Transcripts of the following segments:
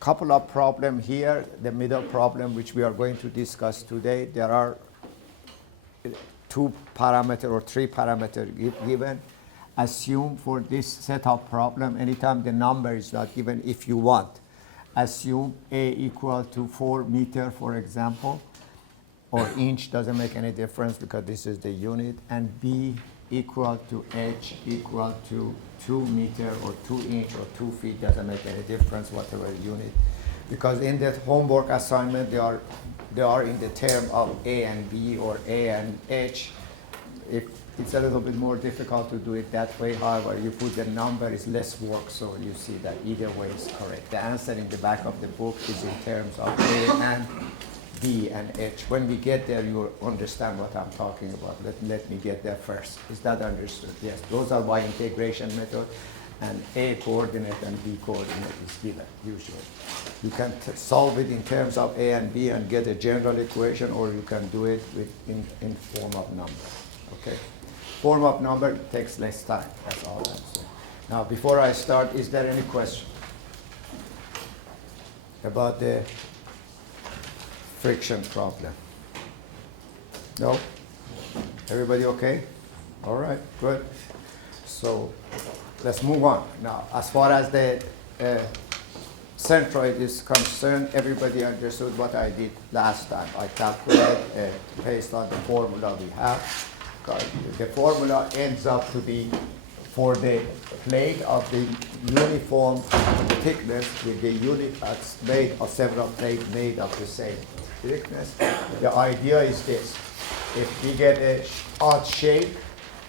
Couple of problem here, the middle problem which we are going to discuss today. There are two parameter or three parameter given. Assume for this set of problem, anytime the number is not given, if you want, assume A equal to 4 meter, for example, or inch, doesn't make any difference because this is the unit, and B equal to H equal to 2 meter or 2 inch or 2 feet, doesn't make any difference, whatever unit. Because in that homework assignment, they are in the term of A and B or A and H. If it's a little bit more difficult to do it that way, however, you put the number, is less work, so you see that either way is correct. The answer in the back of the book is in terms of A and B and H. When we get there, you'll understand what I'm talking about. Let me get there first. Is that understood? Yes, those are by integration method, and A coordinate and B coordinate is given, usually. You can solve it in terms of A and B and get a general equation, or you can do it in form of number, okay? Form of number takes less time, that's all I'm saying. Now, before I start, is there any question about the friction problem? No? Everybody okay? All right, good. So let's move on. Now, as far as the centroid is concerned, everybody understood what I did last time. I calculated based on the formula we have. The formula ends up to be for the plate of the uniform thickness with the unit that's made of several plates made of the same thickness. The idea is this: if we get a odd shape,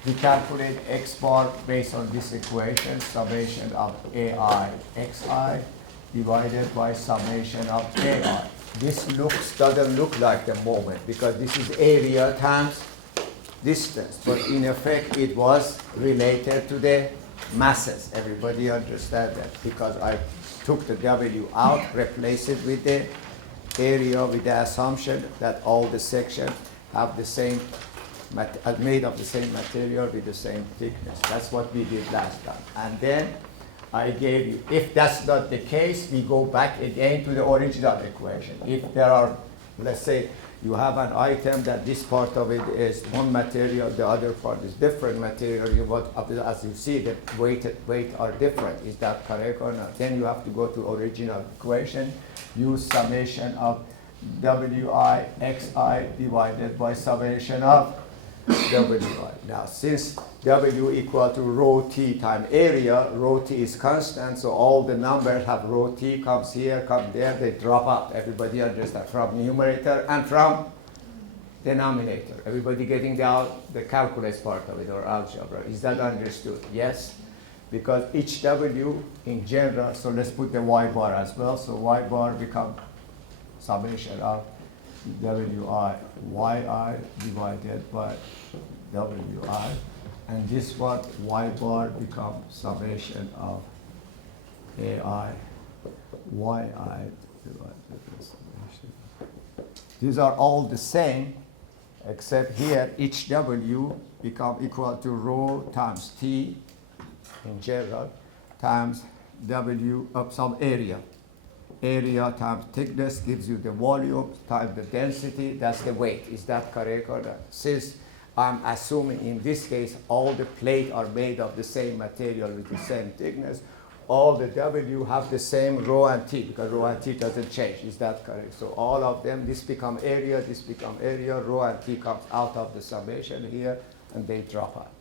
we calculate x bar based on this equation, summation of AI xi divided by summation of AI. This doesn't look like the moment because this is area times distance, but in effect it was related to the masses. Everybody understand that because I took the W out, replaced it with the area with the assumption that all the sections have the same made of the same material with the same thickness. That's what we did last time. And then I gave you, if that's not the case, we go back again to the original equation. If there are, let's say, you have an item that this part of it is one material, the other part is different material, as you see, the weight are different. Is that correct or not? Then you have to go to original equation, use summation of Wi xi divided by summation of Wi. Now, since W equal to rho T times area, rho T is constant, so all the numbers have rho T, comes here, come there, they drop out. Everybody understand from numerator and from denominator. Everybody getting the calculus part of it or algebra. Is that understood? Yes? Because each W in general, so let's put the Y bar as well. So Y bar becomes summation of Wi yi divided by Wi, and this one Y bar becomes summation of AI yi divided by summation. These are all the same, except here each W become equal to rho times T in general times W of some area. Area times thickness gives you the volume times the density, that's the weight. Is that correct or not? Since I'm assuming in this case all the plates are made of the same material with the same thickness, all the W have the same rho and T because rho and T doesn't change. Is that correct? So all of them, this become area, rho and T comes out of the summation here and they drop out.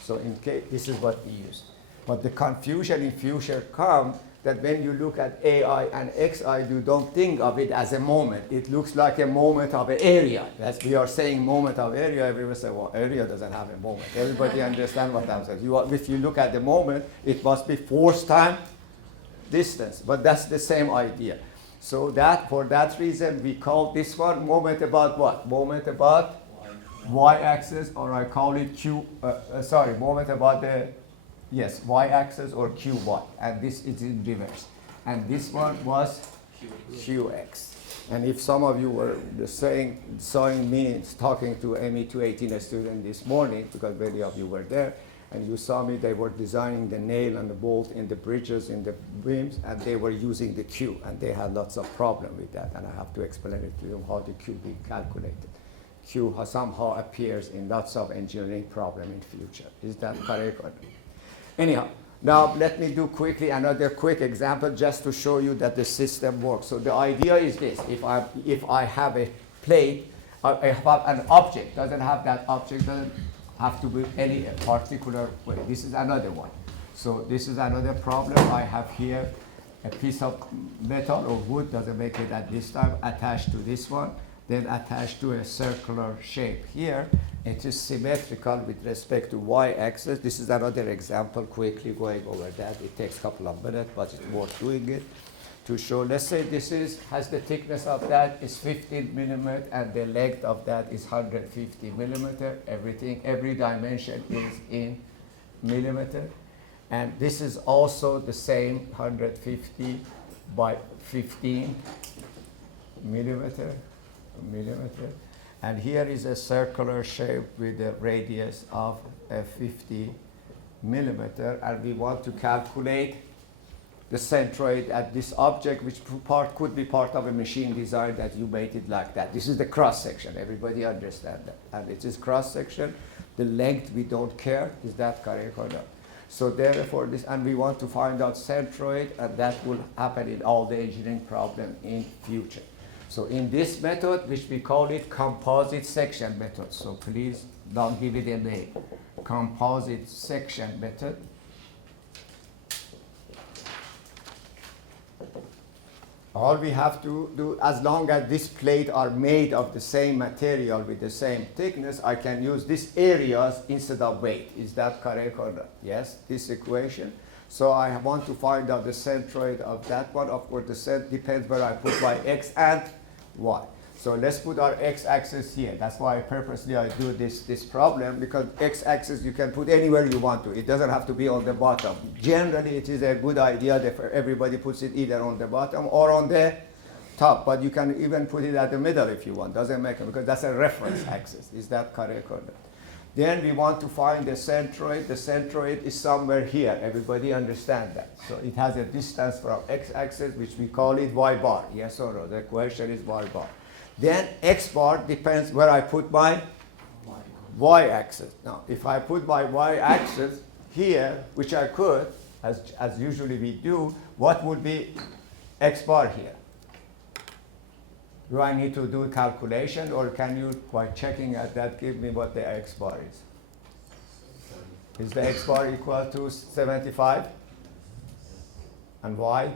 So in case, this is what we use. But the confusion in future comes that when you look at AI and XI, you don't think of it as a moment. It looks like a moment of an area. As we are saying moment of area, everyone say, well, area doesn't have a moment. Everybody understand what I'm saying. If you look at the moment, it must be force time distance, but that's the same idea. So that for that reason, we call this one moment about what? Moment about y-axis, or I call it moment about the y-axis or qy, and this is in reverse. And this one was qx. And if some of you were seeing me talking to ME218 student this morning, because many of you were there, and you saw me, they were designing the nail and the bolt in the bridges, in the beams, and they were using the Q, and they had lots of problem with that, and I have to explain it to them how the Q be calculated. Q somehow appears in lots of engineering problem in future. Is that correct or not? Anyhow, now let me do quickly another quick example just to show you that the system works. So the idea is this: if I have a plate, I have an object, doesn't have that object, doesn't have to be any particular way. This is another one. So this is another problem. I have here a piece of metal or wood, doesn't make it at this time, attached to this one, then attached to a circular shape here. It is symmetrical with respect to y-axis. This is another example, quickly going over that. It takes a couple of minutes, but it's worth doing it to show. Let's say this has the thickness of that is 15 millimeter, and the length of that is 150 millimeter. Every dimension is in millimeter. And this is also the same 150 by 15 millimeter. And here is a circular shape with a radius of 50 millimeter, and we want to calculate the centroid at this object, which could be part of a machine design that you made it like that. This is the cross section. Everybody understand that? And it is cross section. The length we don't care. Is that correct or not? So therefore this, and we want to find out centroid, and that will happen in all the engineering problem in future. So in this method, which we call it composite section method. So please don't give it a name. Composite section method. All we have to do, as long as this plate are made of the same material with the same thickness, I can use these areas instead of weight. Is that correct or not? Yes, this equation. So I want to find out the centroid of that one. Of course, the cent depends where I put my x and y. So let's put our x-axis here. That's why purposely I do this problem, because x-axis you can put anywhere you want to. It doesn't have to be on the bottom. Generally, it is a good idea that everybody puts it either on the bottom or on the top, but you can even put it at the middle if you want. Doesn't matter, because that's a reference axis. Is that correct or not? Then we want to find the centroid. The centroid is somewhere here. Everybody understand that. So it has a distance from x-axis, which we call it y bar. Yes or no? The question is y bar. Then x bar depends where I put my y-axis. Now, if I put my y-axis here, which I could, as usually we do, what would be x bar here? Do I need to do a calculation, or can you, by checking at that, give me what the x bar is? Is the x bar equal to 75? And why?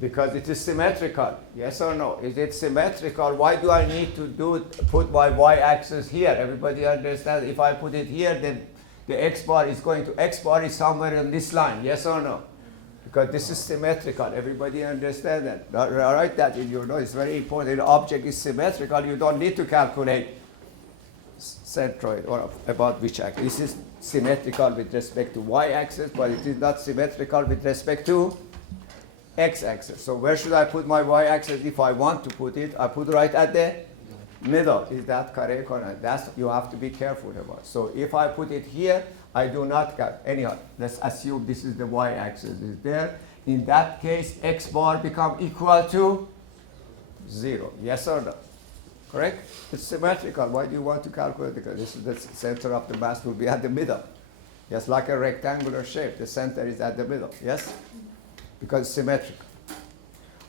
Because it is symmetrical. Yes or no? Is it symmetrical? Why do I need to put my y-axis here? Everybody understands? If I put it here, then the x bar is somewhere on this line. Yes or no? Because this is symmetrical. Everybody understand that? Write that in your notes. It's very important. The object is symmetrical. You don't need to calculate centroid or about which axis. This is symmetrical with respect to y-axis, but it is not symmetrical with respect to x-axis. So where should I put my y-axis if I want to put it? I put right at the middle. Is that correct or not? That's you have to be careful about. So if I put it here, I do not get. Anyhow, let's assume this is the y-axis is there. In that case, x bar become equal to 0. Yes or no? Correct? It's symmetrical. Why do you want to calculate? Because this is the center of the mass will be at the middle. Yes, like a rectangular shape. The center is at the middle. Yes? Because it's symmetrical.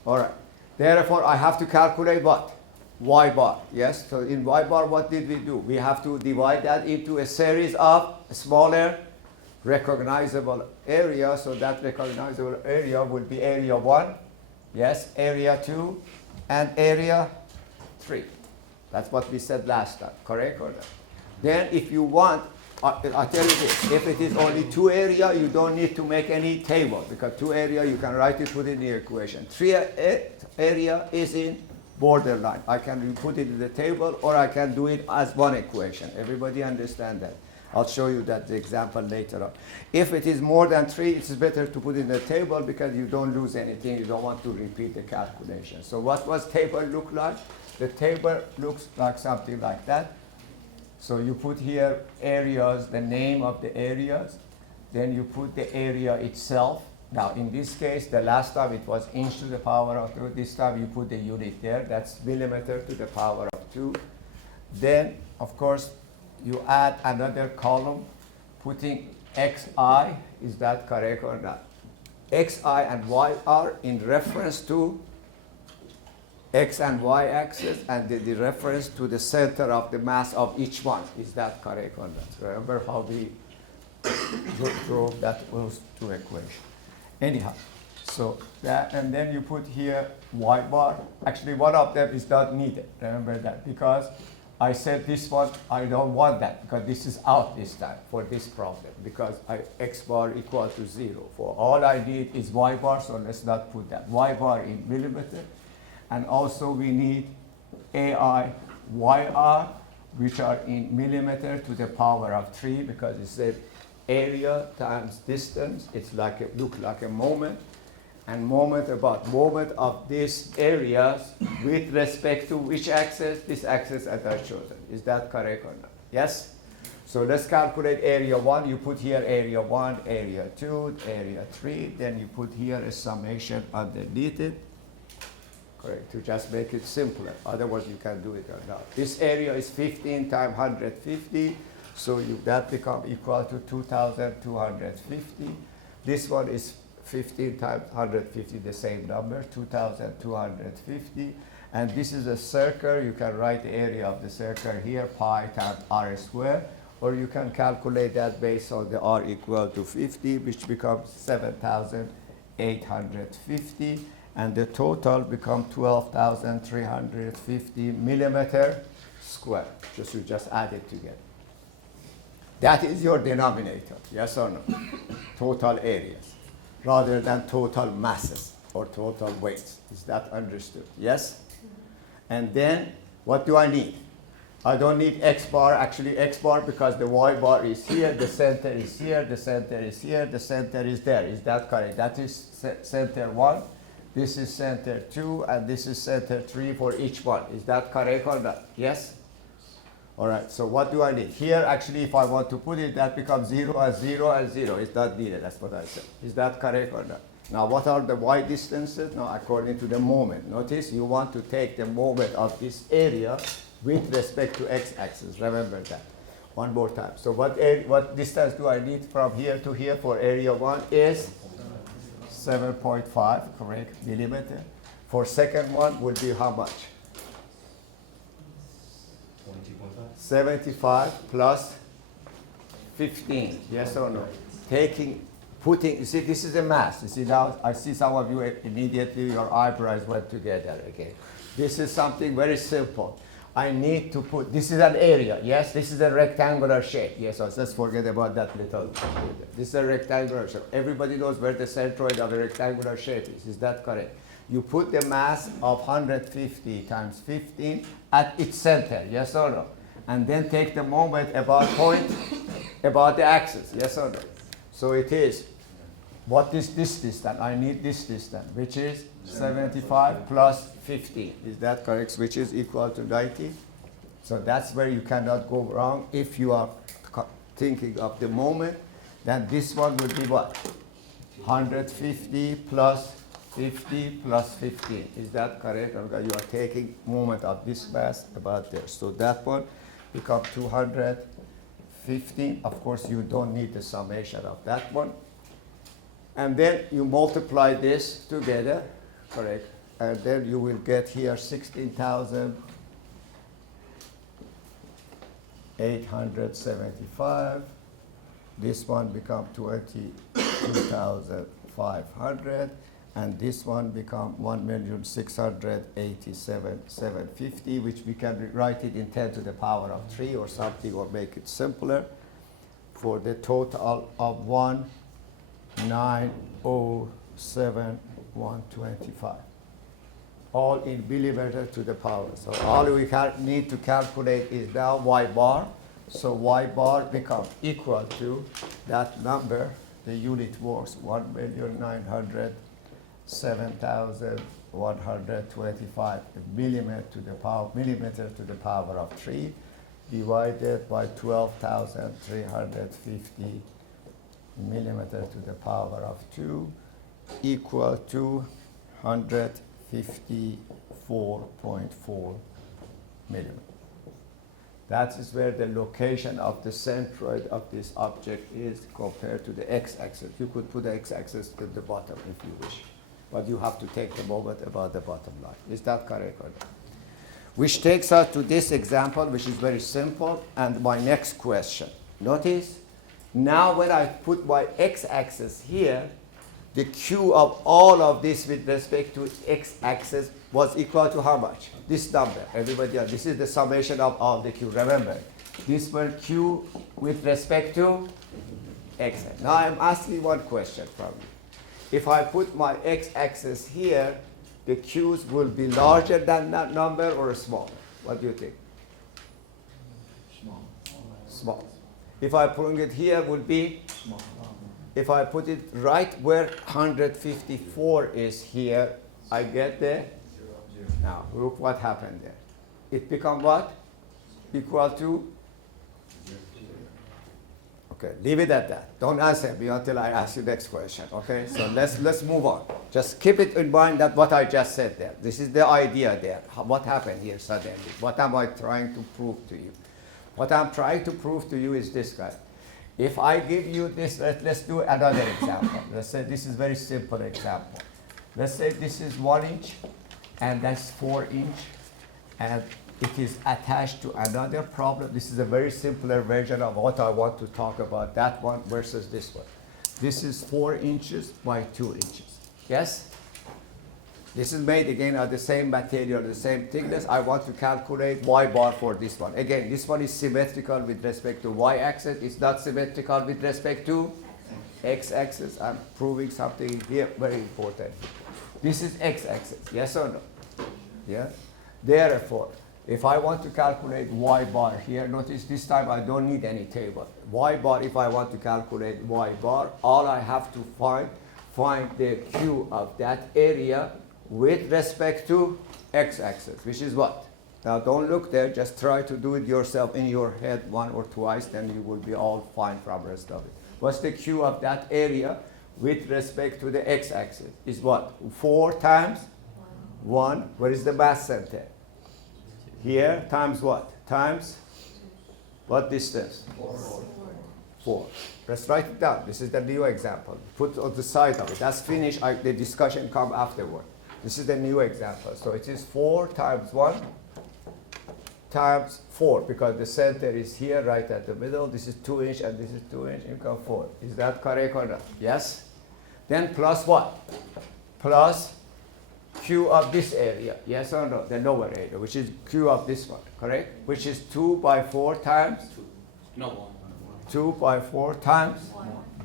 All right. Therefore, I have to calculate what? Y bar. Yes? So in y bar, what did we do? We have to divide that into a series of smaller recognizable areas. So that recognizable area will be area 1, yes, area 2, and area 3. That's what we said last time. Correct or not? Then if you want, I tell you this, if it is only 2 area, you don't need to make any table, because 2 area, you can write it, put it in the equation. 3 area is in borderline. I can put it in the table, or I can do it as one equation. Everybody understand that? I'll show you that the example later on. If it is more than 3, it's better to put in the table because you don't lose anything. You don't want to repeat the calculation. So what was table look like? The table looks like something like that. So you put here areas, the name of the areas. Then you put the area itself. Now, in this case, the last time it was inch to the power of 2. This time you put the unit there. That's millimeter to the power of 2. Then, of course, you add another column, putting xi. Is that correct or not? Xi and y are in reference to x and y axis and the reference to the center of the mass of each one. Is that correct or not? Remember how we drove that those two equations. Anyhow, so that, and then you put here y bar. Actually, one of them is not needed. Remember that, because I said this one, I don't want that, because this is out this time for this problem, because x bar equal to 0. For all I need is y bar, so let's not put that. Y bar in millimeter. And also we need AI, YR, which are in millimeter to the power of 3, because it's the area times distance. It's like look like a moment, and moment of these areas with respect to which axis? This axis that I chosen. Is that correct or not? Yes? So let's calculate area 1. You put here area 1, area 2, area 3. Then you put here a summation underneath it. Correct, to just make it simpler. Otherwise, you can do it or not. This area is 15 times 150. So that becomes equal to 2,250. This one is 15 times 150, the same number, 2,250. And this is a circle. You can write the area of the circle here, pi times r squared. Or you can calculate that based on the r equal to 50, which becomes 7,850. And the total becomes 12,350 millimeter square. You just add it together. That is your denominator, yes or no? Total areas, rather than total masses or total weights. Is that understood? Yes? And then, what do I need? I don't need x bar, actually x bar, because the y bar is here, the center is here, the center is here, the center is there. Is that correct? That is center 1, this is center 2, and this is center 3 for each one. Is that correct or not? Yes? All right, so what do I need? Here, actually, if I want to put it, that becomes 0 and 0 and 0. It's not needed, that's what I said. Is that correct or not? Now, what are the y distances? Now, according to the moment. Notice you want to take the moment of this area with respect to x-axis. Remember that. One more time. So what distance do I need from here to here for area 1 is 7.5, correct, millimeter. For second one would be how much? 75 plus 15, yes or no? Putting, you see, this is a mass. You see now, I see some of you immediately, your eyebrows went together again. This is something very simple. I need to put, this is an area, yes? This is a rectangular shape. Yes, so let's forget about that little. This is a rectangular shape. Everybody knows where the centroid of a rectangular shape is. Is that correct? You put the mass of 150 times 15 at its center, yes or no? And then take the moment about the axis, yes or no? So it is, what is this distance? I need this distance, which is 75 plus 15. Is that correct? Which is equal to 90. So that's where you cannot go wrong. If you are thinking of the moment, then this one would be what? 150 plus 50 plus 15. Is that correct? Because you are taking moment of this mass about there. So that one becomes 215. Of course, you don't need the summation of that one. And then you multiply this together, correct? And then you will get here 16,875. This one becomes 22,500. And this one becomes 1,687,750, which we can write it in 10 to the power of 3 or something, or make it simpler, for the total of 1,907,125. All in millimeter to the power. So all we need to calculate is now y bar, So y bar become equal to that number, the unit works 1,907,125 millimeter to the power of 3 divided by 12,350 millimeter to the power of 2 equal to 154.4 millimeter. That is where the location of the centroid of this object is compared to the x-axis. You could put the x-axis to the bottom if you wish, but you have to take the moment about the bottom line. Is that correct or not? Which takes us to this example, which is very simple, and my next question. Notice, now when I put my x-axis here, the Q of all of this with respect to x-axis was equal to how much? This number. Everybody else, this is the summation of all the Q. Remember, this was Q with respect to x. Now I'm asking one question from you. If I put my x-axis here, the Q's will be larger than that number or smaller? What do you think? Small. Small. If I put it here, would be? Small. If I put it right where 154 is here, I get the? 0. Now, look what happened there. It become what? Equal to? Okay, leave it at that. Don't answer me until I ask you the next question, okay? So let's move on. Just keep it in mind that what I just said there. This is the idea there. What happened here suddenly? What am I trying to prove to you? What I'm trying to prove to you is this, guy. If I give you this, let's do another example. Let's say this is a very simple example. Let's say this is 1 inch, and that's 4 inch, and it is attached to another problem. This is a very simpler version of what I want to talk about, that one versus this one. This is 4 inches by 2 inches. Yes? This is made again of the same material, the same thickness. I want to calculate y bar for this one. Again, this one is symmetrical with respect to y-axis. It's not symmetrical with respect to x-axis. I'm proving something here very important. This is x-axis, yes or no? Yeah? Therefore, if I want to calculate y bar here, notice this time I don't need any table. Y bar, if I want to calculate y bar, all I have to find the Q of that area with respect to x-axis, which is what? Now don't look there, just try to do it yourself in your head 1 or twice, then you will be all fine from the rest of it. What's the Q of that area with respect to the x-axis? Is what? 4 times 1. Where is the mass center? Here, times what? Times what distance? 4. Let's write it down. This is the new example. Put on the side of it. That's finished. The discussion come afterward. This is the new example. So it is 4 times 1 times 4, because the center is here right at the middle. This is 2 inch and this is 2 inch. You come 4. Is that correct or not? Yes? Then plus what? Plus Q of this area. Yes or no? The lower area, which is Q of this one. Correct? Which is 2 by 4 times? 2 by 4 times?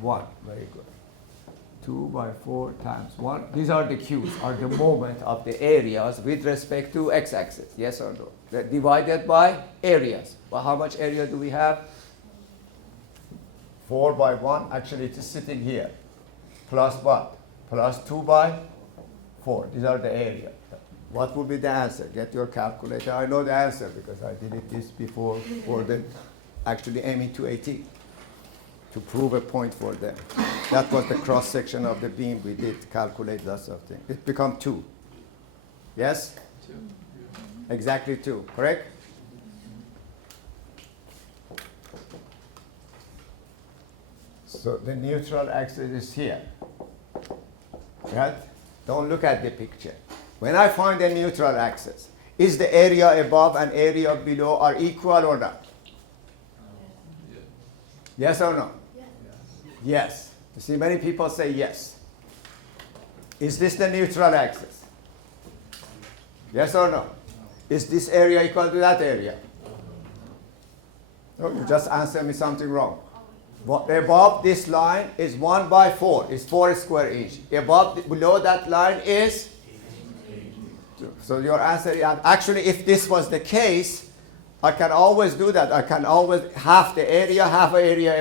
1. Very good. 2 by 4 times 1. These are the Q's, are the moment of the areas with respect to x-axis. Yes or no? They're divided by areas. Well, how much area do we have? 4 by 1. Actually, it is sitting here. Plus what? Plus 2 by 4. These are the area. What would be the answer? Get your calculator. I know the answer because I did it this before for the actually ME 218 to prove a point for them. That was the cross section of the beam. We did calculate lots of things. It become 2. Yes? 2. Exactly 2. Correct? So the neutral axis is here. Right? Don't look at the picture. When I find a neutral axis, is the area above and area below are equal or not? Yes or no? Yes. You see, many people say yes. Is this the neutral axis? Yes or no? Is this area equal to that area? No, you just answer me something wrong. What above this line is 1 by 4, is 4 square inch. Below that line is 2. So your answer is, actually, if this was the case, I can always do that. I can always half the area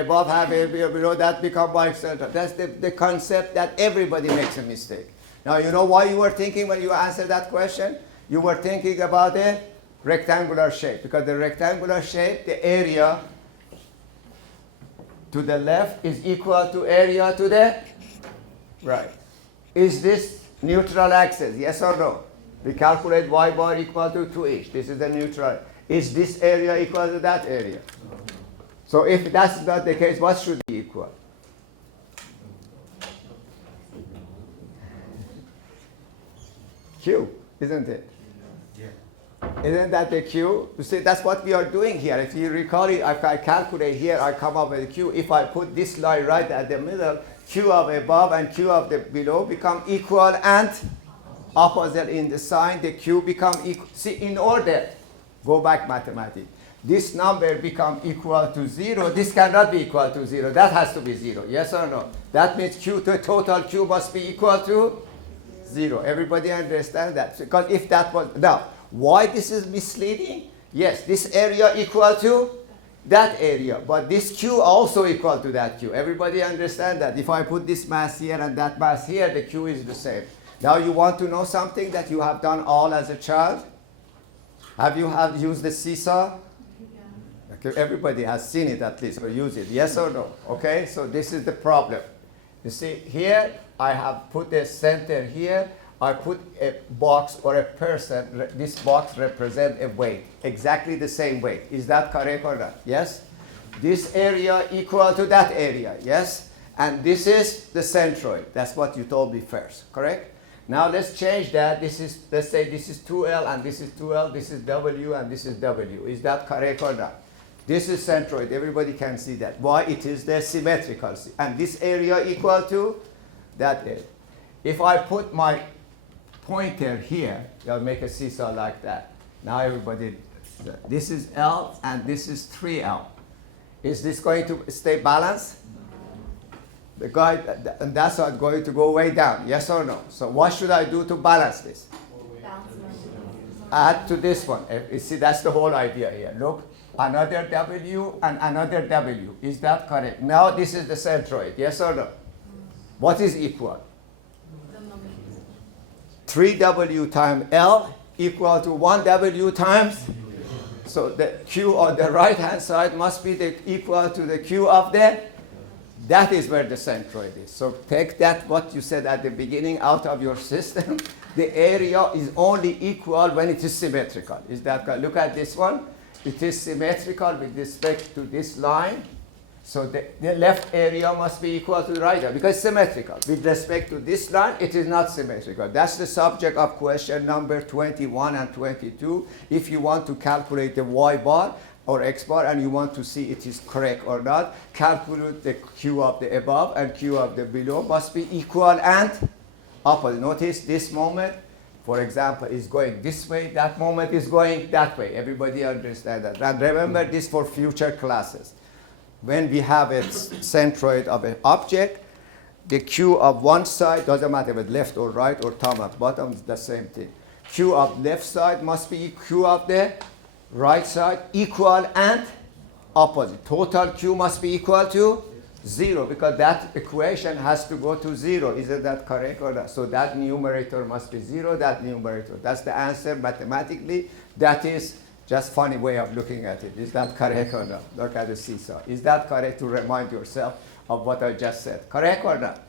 above, half area below, that become my center. That's the concept that everybody makes a mistake. Now, you know why you were thinking when you answered that question? You were thinking about a rectangular shape, because the rectangular shape, the area to the left is equal to area to the right. Is this neutral axis? Yes or no? We calculate y bar equal to 2h. This is the neutral. Is this area equal to that area? So if that's not the case, what should be equal? Q, isn't it? Isn't that the Q? You see, that's what we are doing here. If you recall it, if I calculate here, I come up with a Q. If I put this line right at the middle, Q of above and Q of the below become equal and opposite in the sign. The Q become equal. See, in order, go back mathematics. This number become equal to 0. This cannot be equal to 0. That has to be 0. Yes or no? That means Q, the total Q must be equal to 0. Everybody understand that? Because if that was, now, why this is misleading? Yes, this area equal to that area, but this Q also equal to that Q. Everybody understand that? If I put this mass here and that mass here, the Q is the same. Now you want to know something that you have done all as a child? Have you used the seesaw? Okay, everybody has seen it at least, or use it. Yes or no? Okay, so this is the problem. You see, here I have put the center here. I put a box or a person. This box represents a weight, exactly the same weight. Is that correct or not? Yes? This area equal to that area, yes? And this is the centroid. That's what you told me first, correct? Now let's change that. This is, let's say this is 2L and this is 2L, this is W and this is W. Is that correct or not? This is centroid. Everybody can see that. Why? It is the symmetrical. And this area equal to that area. If I put my pointer here, I'll make a seesaw like that. Now everybody, this is L and this is 3L. Is this going to stay balanced? The guy, and that's not going to go way down, yes or no? So what should I do to balance this? Add to this one. You see, that's the whole idea here. Look, another W and another W. Is that correct? Now this is the centroid, yes or no? What is equal? 3W times L equal to 1W times. So the Q on the right hand side must be equal to the Q of the. That is where the centroid is. So take that, what you said at the beginning, out of your system. The area is only equal when it is symmetrical. Is that correct? Look at this one. It is symmetrical with respect to this line. So the left area must be equal to the right area because it's symmetrical. With respect to this line, it is not symmetrical. That's the subject of question number 21 and 22. If you want to calculate the y bar or x bar and you want to see it is correct or not, calculate the Q of the above and Q of the below must be equal and opposite. Notice this moment, for example, is going this way. That moment is going that way. Everybody understand that. And remember this for future classes. When we have a centroid of an object, the Q of one side, doesn't matter if it's left or right or top or bottom, it's the same thing. Q of left side must be Q of the right side, equal and opposite. Total Q must be equal to 0 because that equation has to go to 0. Isn't that correct or not? So that numerator must be 0, that numerator. That's the answer mathematically. That is just funny way of looking at it. Is that correct or not? Look at the seesaw. Is that correct to remind yourself of what I just said? Correct or not?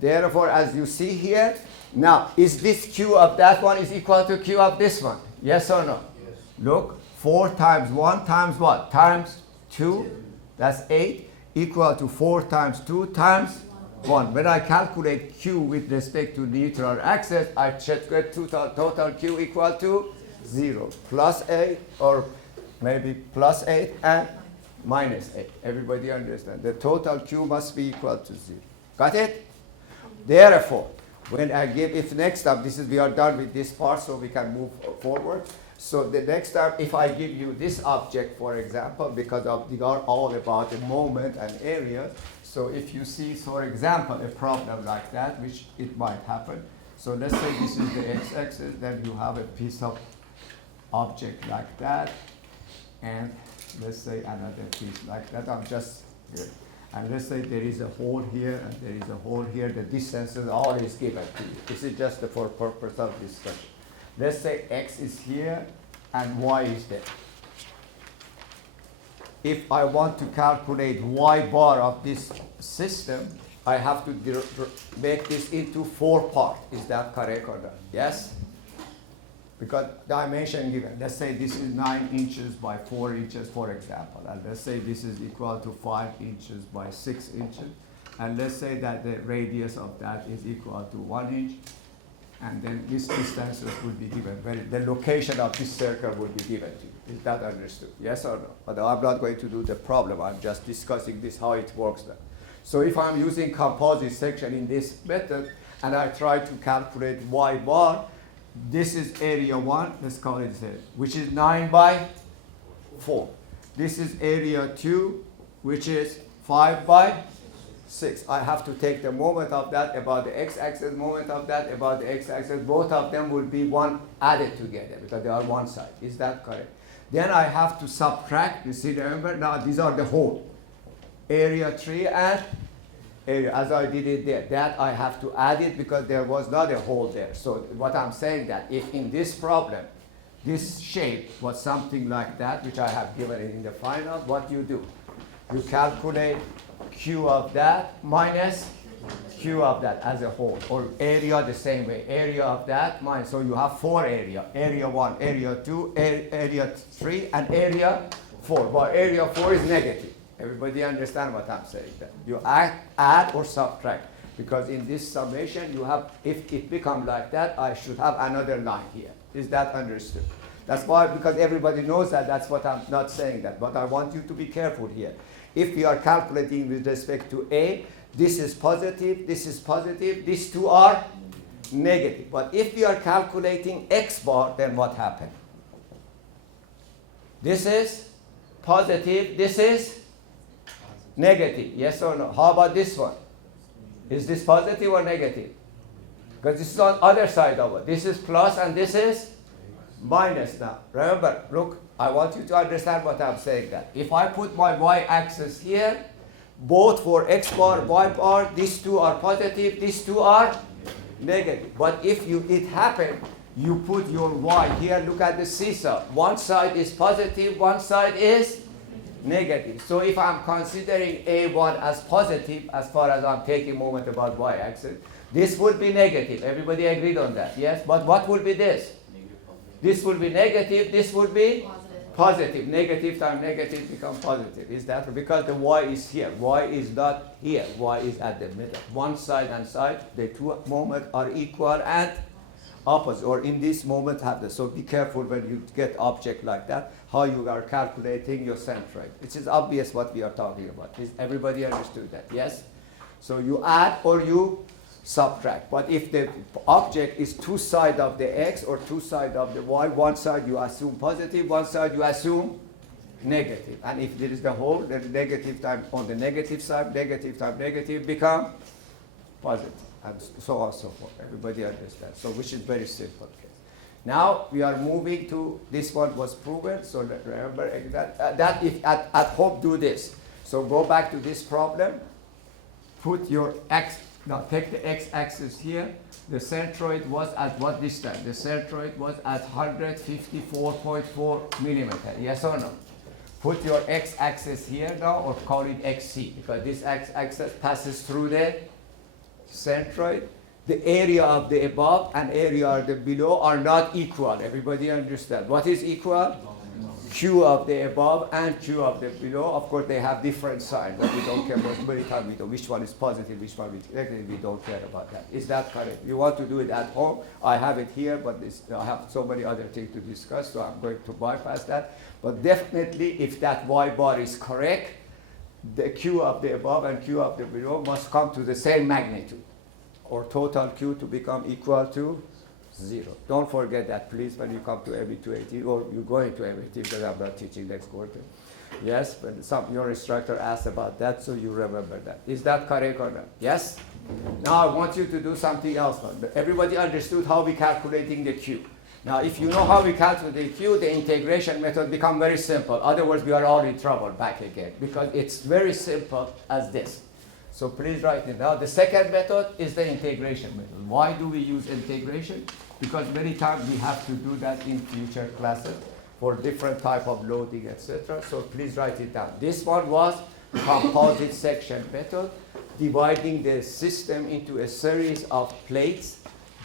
Therefore, as you see here, now, is this Q of that one is equal to Q of this one? Yes or no? Yes. Look, 4 times 1 times what? Times 2. That's 8. Equal to 4 times 2 times 1. When I calculate Q with respect to neutral axis, I should get total Q equal to 0, plus 8, or maybe plus 8 and minus 8. Everybody understand? The total Q must be equal to 0. Got it? Therefore, when I give, if next time, we are done with this part, so we can move forward. So the next time, if I give you this object, for example, because they are all about the moment and area. So if you see, for example, a problem like that, which it might happen. So let's say this is the x-axis, then you have a piece of object like that. and let's say another piece like that. I'm just here. And let's say there is a hole here and there is a hole here. The distances are always given to you. This is just for purpose of discussion. Let's say x is here and y is there. If I want to calculate y bar of this system, I have to make this into 4 parts. Is that correct or not? Yes? Because dimension given, let's say this is 9 inches by 4 inches, for example, and let's say this is equal to 5 inches by 6 inches, and let's say that the radius of that is equal to 1 inch, and then these distances will be given. The location of this circle will be given to you. Is that understood? Yes or no? But I'm not going to do the problem. I'm just discussing this, how it works then. So if I'm using composite section in this method, and I try to calculate y bar, this is area 1, let's call it Z, which is 9 by 4. This is area 2, which is 5 by 6. I have to take the moment of that about the x-axis, moment of that about the x-axis. Both of them will be one added together because they are one side. Is that correct? Then I have to subtract. You see, remember, now these are the whole. Area 3 and area, as I did it there. That I have to add it because there was not a hole there. So what I'm saying that if in this problem, this shape was something like that, which I have given it in the final, what you do? You calculate Q of that minus Q of that as a whole, or area the same way. Area of that minus, so you have 4 area. Area 1, area 2, area 3, and area 4. But area 4 is negative. Everybody understand what I'm saying then? You add or subtract. Because in this summation, you have, if it becomes like that, I should have another line here. Is that understood? That's why, because everybody knows that, that's what I'm not saying that. But I want you to be careful here. If we are calculating with respect to A, this is positive, these two are negative. But if we are calculating X bar, then what happened? This is positive, this is negative. Yes or no? How about this one? Is this positive or negative? Because this is on other side of it. This is plus and this is minus now. Remember, look, I want you to understand what I'm saying that. If I put my y-axis here, both for x bar, y bar, these two are positive, these two are negative. But if it happened, you put your y here, look at the seesaw. One side is positive, one side is negative. So if I'm considering A1 as positive, as far as I'm taking moment about y-axis, this would be negative. Everybody agreed on that, yes? But what would be this? This would be negative, this would be positive. Negative times negative becomes positive. Is that because the y is here? Y is not here. Y is at the middle. One side and side, the two moments are equal and opposite, or in this moment have this. So be careful when you get object like that, how you are calculating your centroid. It is obvious what we are talking about. Is everybody understood that? Yes? So you add or you subtract. But if the object is two sides of the x or two sides of the y, one side you assume positive, one side you assume negative. And if there is the whole, then the negative time on the negative side, negative times negative become positive. And so on and so forth. Everybody understands. So which is very simple case. Now we are moving to, this one was proven, so remember that if at home do this. So go back to this problem, put your x, now take the x-axis here. The centroid was at what distance? The centroid was at 154.4 millimeter. Yes or no? Put your x-axis here now, or call it xc, because this x-axis passes through the centroid. The area of the above and area of the below are not equal. Everybody understand? What is equal? Q of the above and Q of the below. Of course, they have different signs, but we don't care about many times we don't. Which one is positive, which one is negative, we don't care about that. Is that correct? You want to do it at home? I have it here, but I have so many other things to discuss, so I'm going to bypass that. But definitely, if that y bar is correct, the Q of the above and Q of the below must come to the same magnitude, or total Q to become equal to 0. Don't forget that, please, when you come to ME 280, or you're going to ME 280, because I'm not teaching next quarter. Yes, but your instructor asked about that, so you remember that. Is that correct or not? Yes? Now I want you to do something else. Everybody understood how we're calculating the Q. Now, if you know how we calculate Q, the integration method become very simple. Otherwise, we are all in trouble back again because it's very simple as this. So please write it down. The second method is the integration method. Why do we use integration? Because many times we have to do that in future classes for different type of loading, etc. So please write it down. This one was composite section method, dividing the system into a series of plates,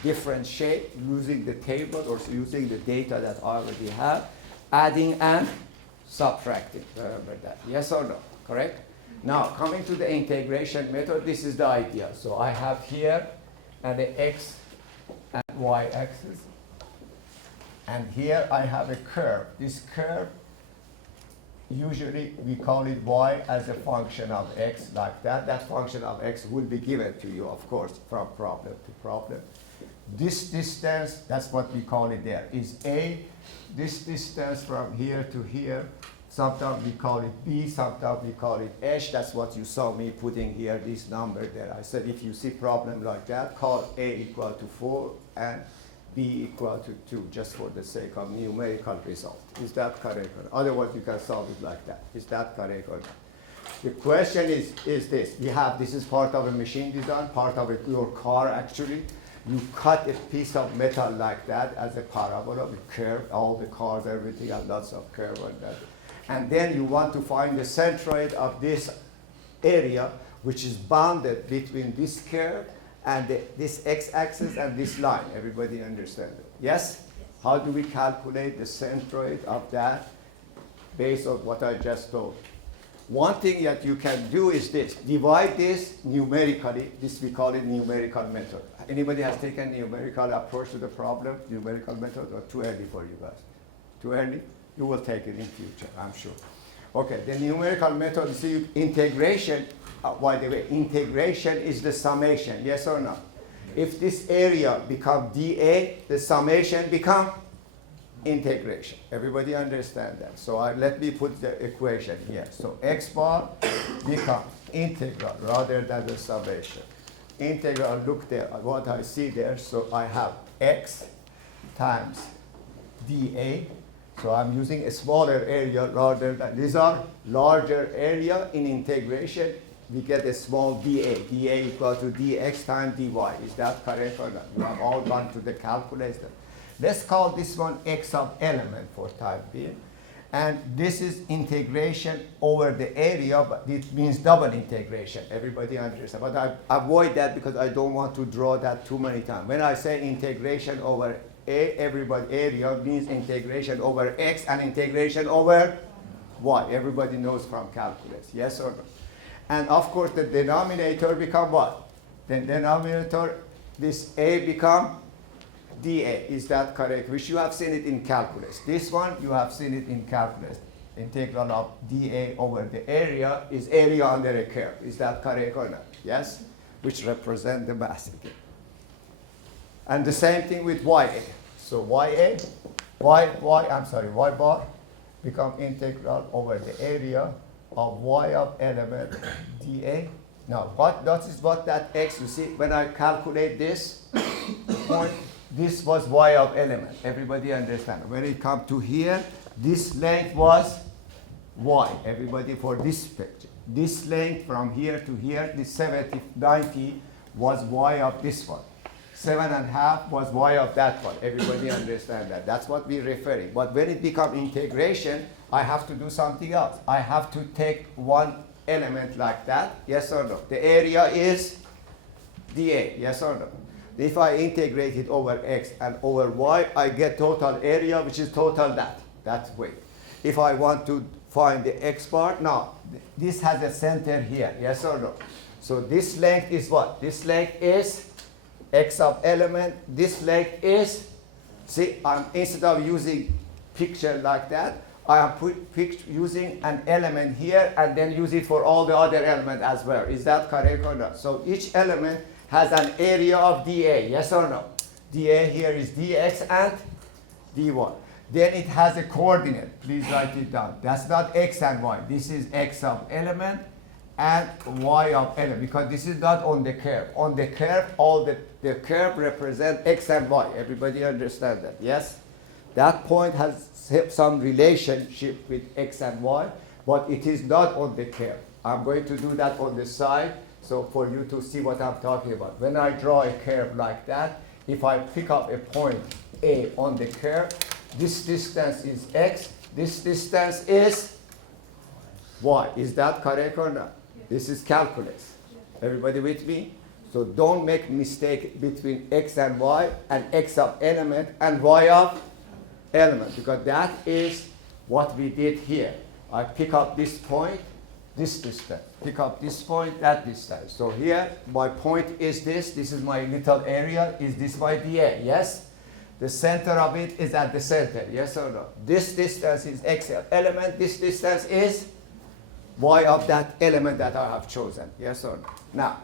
different shape, using the table or using the data that I already have, adding and subtracting. Remember that. Yes or no? Correct? Now, coming to the integration method, this is the idea. So I have here and the x and y axis. And here I have a curve. This curve, usually we call it y as a function of x, like that. That function of x will be given to you, of course, from problem to problem. This distance, that's what we call it there, is a. This distance from here to here, sometimes we call it b, sometimes we call it h. That's what you saw me putting here, this number there. I said if you see problem like that, call a equal to 4 and b equal to 2, just for the sake of numerical result. Is that correct? Otherwise, you can solve it like that. Is that correct or not? The question is this. We have, this is part of a machine design, part of your car actually. You cut a piece of metal like that as a parabola with curve, all the cars, everything, and lots of curve on that. And then you want to find the centroid of this area, which is bounded between this curve and this x-axis and this line. Everybody understand it? Yes? How do we calculate the centroid of that based on what I just told? One thing that you can do is this. Divide this numerically. This we call it numerical method. Anybody has taken numerical approach to the problem, numerical method, or too early for you guys? Too early? You will take it in future, I'm sure. Okay, the numerical method, you see, integration, by the way, integration is the summation, yes or no? If this area become dA, the summation become integration. Everybody understand that? So let me put the equation here. So x bar becomes integral rather than the summation. Integral, look there, what I see there, so I have x times dA. So I'm using a smaller area rather than, these are larger area in integration. We get a small dA. dA equal to dx times dy. Is that correct or not? You have all gone to the calculator. Let's call this one x of element for type B. And this is integration over the area, but it means double integration. Everybody understands. But I avoid that because I don't want to draw that too many times. When I say integration over everybody area means integration over x and integration over y. Everybody knows from calculus, yes or no? And of course the denominator become what? The denominator, this a become dA. Is that correct? Which you have seen it in calculus. This one you have seen it in calculus. Integral of dA over the area is area under a curve. Is that correct or not? Yes? Which represent the mass again. And the same thing with YA. So y bar become integral over the area of y of element dA. Now, that is what that x, you see, when I calculate this point, this was y of element. Everybody understand? When it come to here, this length was y. Everybody for this picture. This length from here to here, this 70, 90 was y of this one. 7.5 was y of that one. Everybody understand that? That's what we're referring. But when it becomes integration, I have to do something else. I have to take one element like that, yes or no? The area is dA, yes or no? If I integrate it over x and over y, I get total area, which is total that way. If I want to find the x part, now, this has a center here, yes or no? So this length is what? This length is x of element, this length is, see, instead of using picture like that, I am using an element here and then use it for all the other elements as well. Is that correct or not? So each element has an area of dA, yes or no? dA here is dx and dy. Then it has a coordinate. Please write it down. That's not x and y. This is x of element and y of element, because this is not on the curve. On the curve, all the curve represent x and y. Everybody understand that? Yes? That point has some relationship with x and y, but it is not on the curve. I'm going to do that on the side, so for you to see what I'm talking about. When I draw a curve like that, if I pick up a point A on the curve, this distance is x, this distance is y. Is that correct or not? This is calculus. Everybody with me? So don't make mistake between x and y and x of element and y of element, because that is what we did here. I pick up this point, this distance. Pick up this point, that distance. So here, my point is this is my little area. Is this my dA? Yes? The center of it is at the center. Yes or no? This distance is x element. This distance is y of that element that I have chosen. Yes or no? Now,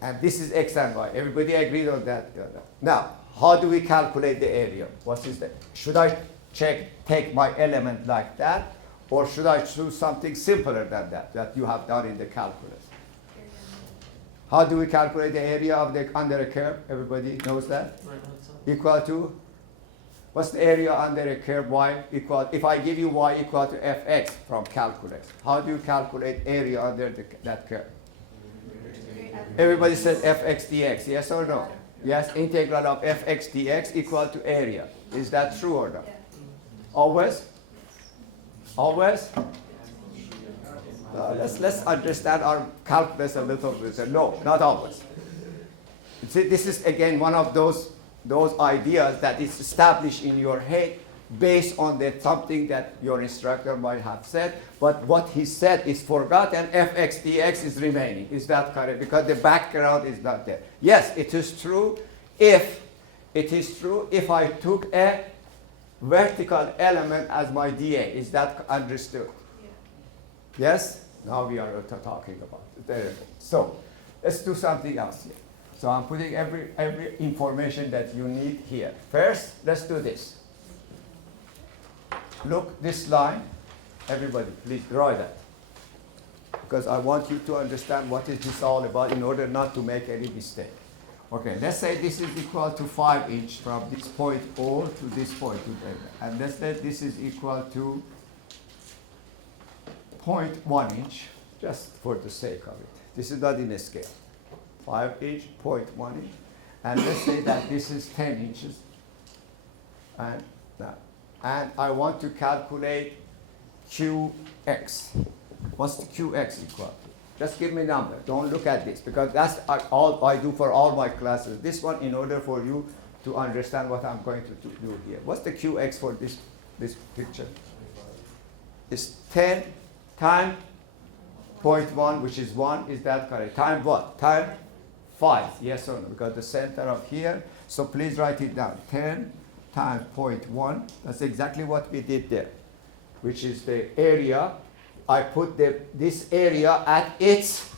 and this is x and y. Everybody agreed on that? Now, how do we calculate the area? What is that? Should I take my element like that, or should I choose something simpler than that you have done in the calculus? How do we calculate the area of the under a curve? Everybody knows that? Equal to, what's the area under a curve? Y equal, if I give you y equal to fx from calculus, how do you calculate area under that curve? Everybody says fx dx, yes or no? Yes, integral of fx dx equal to area. Is that true or not? Always? Always? Let's understand our calculus a little bit. No, not always. See, this is again one of those ideas that is established in your head based on something that your instructor might have said, but what he said is forgotten. Fx dx is remaining. Is that correct? Because the background is not there. Yes, it is true if I took a vertical element as my dA. Is that understood? Yeah. Yes? Now we are talking about it. There you go. So let's do something else here. So I'm putting every information that you need here. First, let's do this. Look, this line. Everybody, please draw that. Because I want you to understand what is this all about in order not to make any mistake. Okay, let's say this is equal to 5 inch from this point O to this point. And let's say this is equal to 0.1 inch, just for the sake of it. This is not in a scale. 5 inch, 0.1 inch. And let's say that this is 10 inches. And I want to calculate Qx. What's the Qx equal to? Just give me a number. Don't look at this, because that's all I do for all my classes. This one, in order for you to understand what I'm going to do here. What's the Qx for this picture? It's 10 times 0.1, which is 1. Is that correct? Time what? Time 5. Yes or no? Because the center of here. So please write it down. 10 times 0.1. That's exactly what we did there, which is the area. I put this area at its,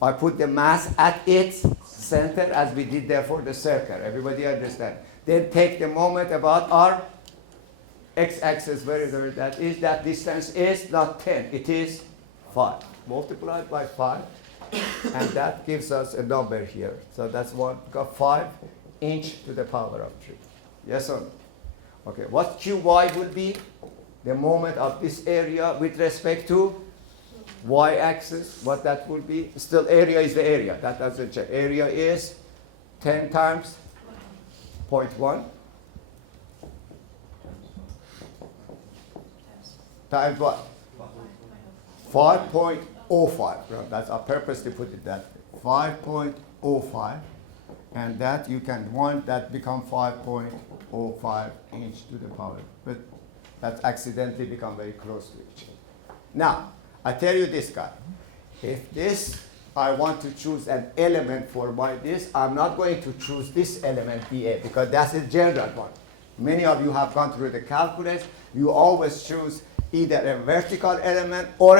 I put the mass at its center as we did there for the circle. Everybody understand? Then take the moment about our x-axis, wherever that is. That distance is not 10, it is 5. Multiplied by 5, and that gives us a number here. So that's 5 inch to the power of 3. Yes or no? Okay, what Qy will be? The moment of this area with respect to y-axis, what that will be? Still, area is the area. That doesn't change. Area is 10 times 0.1 times what? 5.05. That's our purpose to put it that way. 5.05. And that you can want that become 5.05 inch to the power. But that accidentally become very close to each other. Now, I tell you this, guy. If this, I want to choose an element for this, I'm not going to choose this element dA, because that's a general one. Many of you have gone through the calculus. You always choose either a vertical element or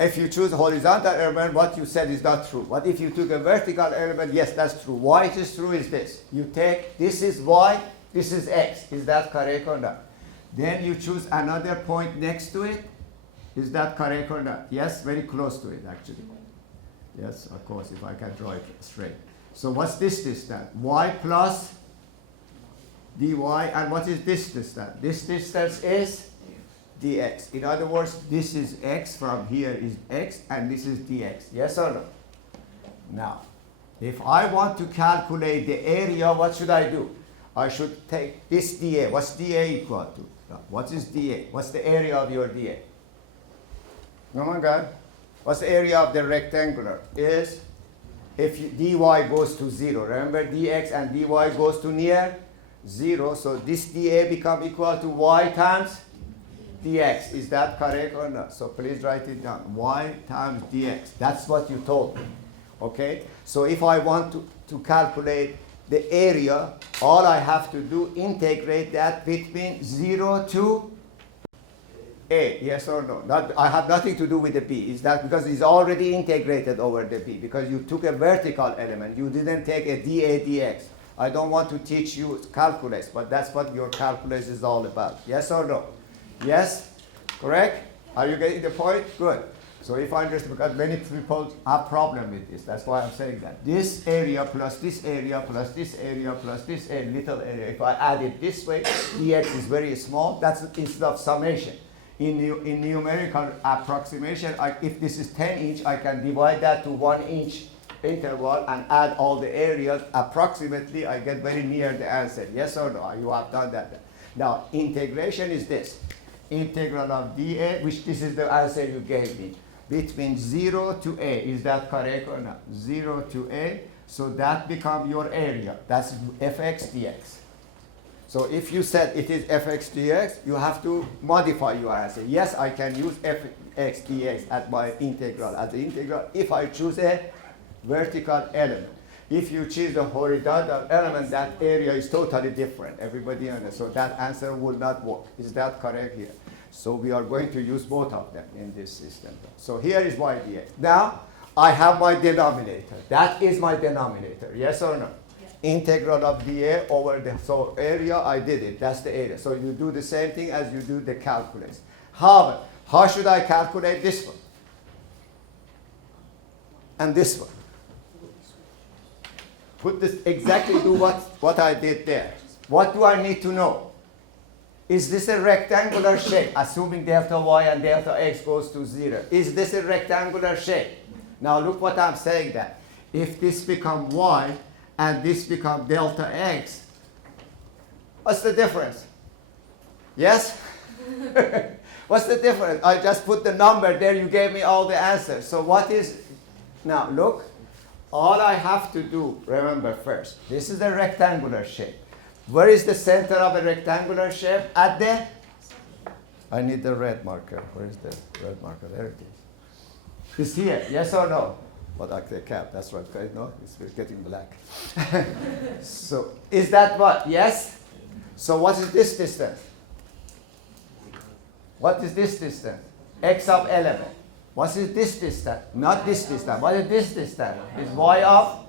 if you choose a horizontal element, what you said is not true. But if you took a vertical element, yes, that's true. Why it is true is this. You take, this is y, this is x. Is that correct or not? Then you choose another point next to it. Is that correct or not? Yes, very close to it, actually. Yes, of course, if I can draw it straight. So what's this distance? Y plus dy, and what is this distance? This distance is dx. In other words, this is x, from here is x, and this is dx. Yes or no? Now, if I want to calculate the area, what should I do? I should take this dA. What's dA equal to? Now, what is dA? What's the area of your dA? Oh my God. What's the area of the rectangular? Is if dy goes to 0. Remember, dx and dy goes to near 0. So this dA become equal to y times dx. Is that correct or not? So please write it down. Y times dx. That's what you told me. Okay? So if I want to calculate the area, all I have to do, integrate that between 0 to A. Yes or no? I have nothing to do with the B. Is that because it's already integrated over the B? Because you took a vertical element. You didn't take a dA dx. I don't want to teach you calculus, but that's what your calculus is all about. Yes or no? Yes? Correct? Are you getting the point? Good. So if I understand, because many people have problem with this, that's why I'm saying that. This area plus this area plus this area plus this area, little area, if I add it this way, dx is very small. That's instead of summation. In numerical approximation, if this is 10 inch, I can divide that to 1 inch interval and add all the areas. Approximately, I get very near the answer. Yes or no? You have done that. Now, integration is this. Integral of dA, which this is the answer you gave me, between 0 to A. Is that correct or not? 0 to A. So that becomes your area. That's fx dx. So if you said it is fx dx, you have to modify your answer. Yes, I can use fx dx at my integral, as the integral, if I choose a vertical element. If you choose a horizontal element, that area is totally different. Everybody understands. So that answer will not work. Is that correct here? So we are going to use both of them in this system. So here is y dx. Now, I have my denominator. That is my denominator. Yes or no? Integral of dA over the so area, I did it. That's the area. So you do the same thing as you do the calculus. However, how should I calculate this one? And this one? Put this exactly do what I did there. What do I need to know? Is this a rectangular shape, assuming delta y and delta x goes to 0? Is this a rectangular shape? Now look what I'm saying that. If this become y, and this becomes delta x, what's the difference? Yes? What's the difference? I just put the number there, you gave me all the answers. So what is, now look, all I have to do, remember first, this is a rectangular shape. Where is the center of a rectangular shape? At the, I need the red marker. Where is the red marker? There it is. It's here, yes or no? But like the cap, that's right, okay? No, it's getting black. So, is that what? Yes? So what is this distance? What is this distance? X of element. What is this distance? Not this distance. What is this distance? It's y of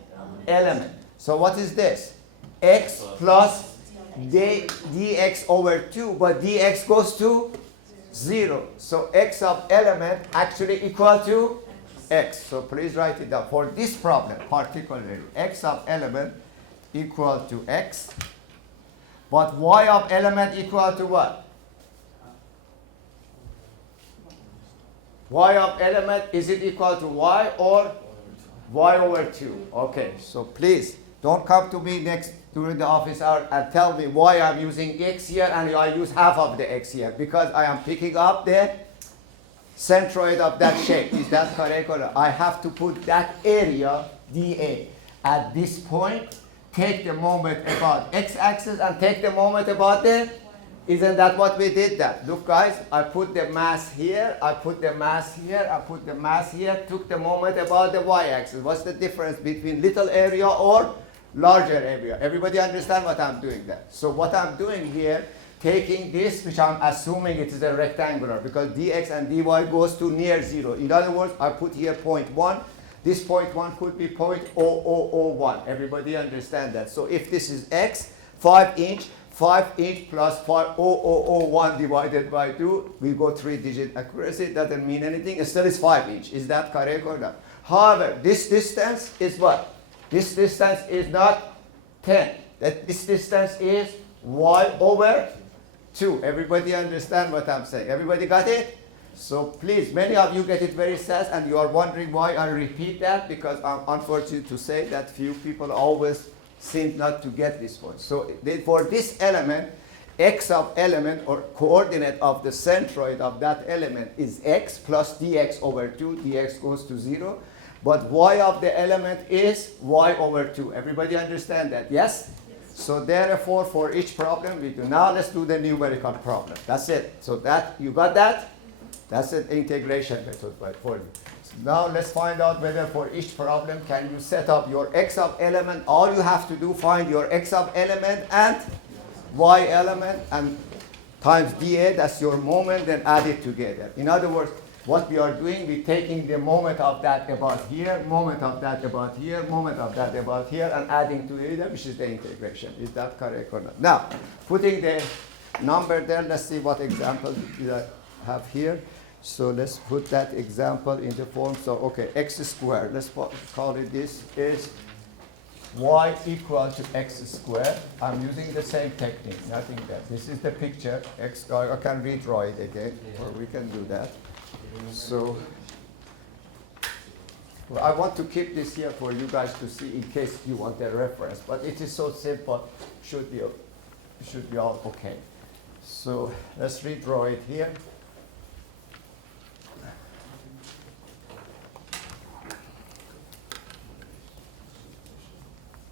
element. So what is this? X plus dx over 2, but dx goes to 0. So x of element actually equal to x. So please write it down. For this problem, particularly, x of element equal to x, but y of element equal to what? Y of element, is it equal to y or y over 2? Okay, so please don't come to me next during the office hour and tell me why I'm using x here and I use half of the x here, because I am picking up the centroid of that shape. Is that correct or not? I have to put that area dA at this point, take the moment about x-axis and take the moment about the, isn't that what we did that? Look guys, I put the mass here, I put the mass here, I put the mass here, took the moment about the y-axis. What's the difference between little area or larger area? Everybody understand what I'm doing there? So what I'm doing here, taking this, which I'm assuming it is a rectangular, because dx and dy goes to near 0. In other words, I put here 0.1. This 0.1 could be 0.0001. Everybody understand that? So if this is x, 5 inch plus 0.0001 divided by 2, we go 3-digit accuracy. It doesn't mean anything. It still is 5 inch. Is that correct or not? However, this distance is what? This distance is not 10. This distance is y over 2. Everybody understand what I'm saying? Everybody got it? So please, many of you get it very fast and you are wondering why I repeat that, because I'm unfortunate to say that few people always seem not to get this point. So for this element, x of element or coordinate of the centroid of that element is x plus dx over 2. dx goes to 0. But y of the element is y over 2. Everybody understand that? Yes? So therefore, for each problem we do. Now let's do the numerical problem. That's it. So that, you got that? That's an integration method for you. So now let's find out whether for each problem can you set up your x of element. All you have to do, find your x of element and y element and times dA, that's your moment, then add it together. In other words, what we are doing, we're taking the moment of that about here, moment of that about here, moment of that about here, and adding together, which is the integration. Is that correct or not? Now, putting the number there, let's see what example did I have here. So let's put that example in the form. So, okay, x squared, let's call it this, is y equal to x squared. I'm using the same technique, nothing there. This is the picture. X, I can redraw it again, or we can do that. So, well, I want to keep this here for you guys to see in case you want a reference. But it is so simple, should be all okay. So let's redraw it here.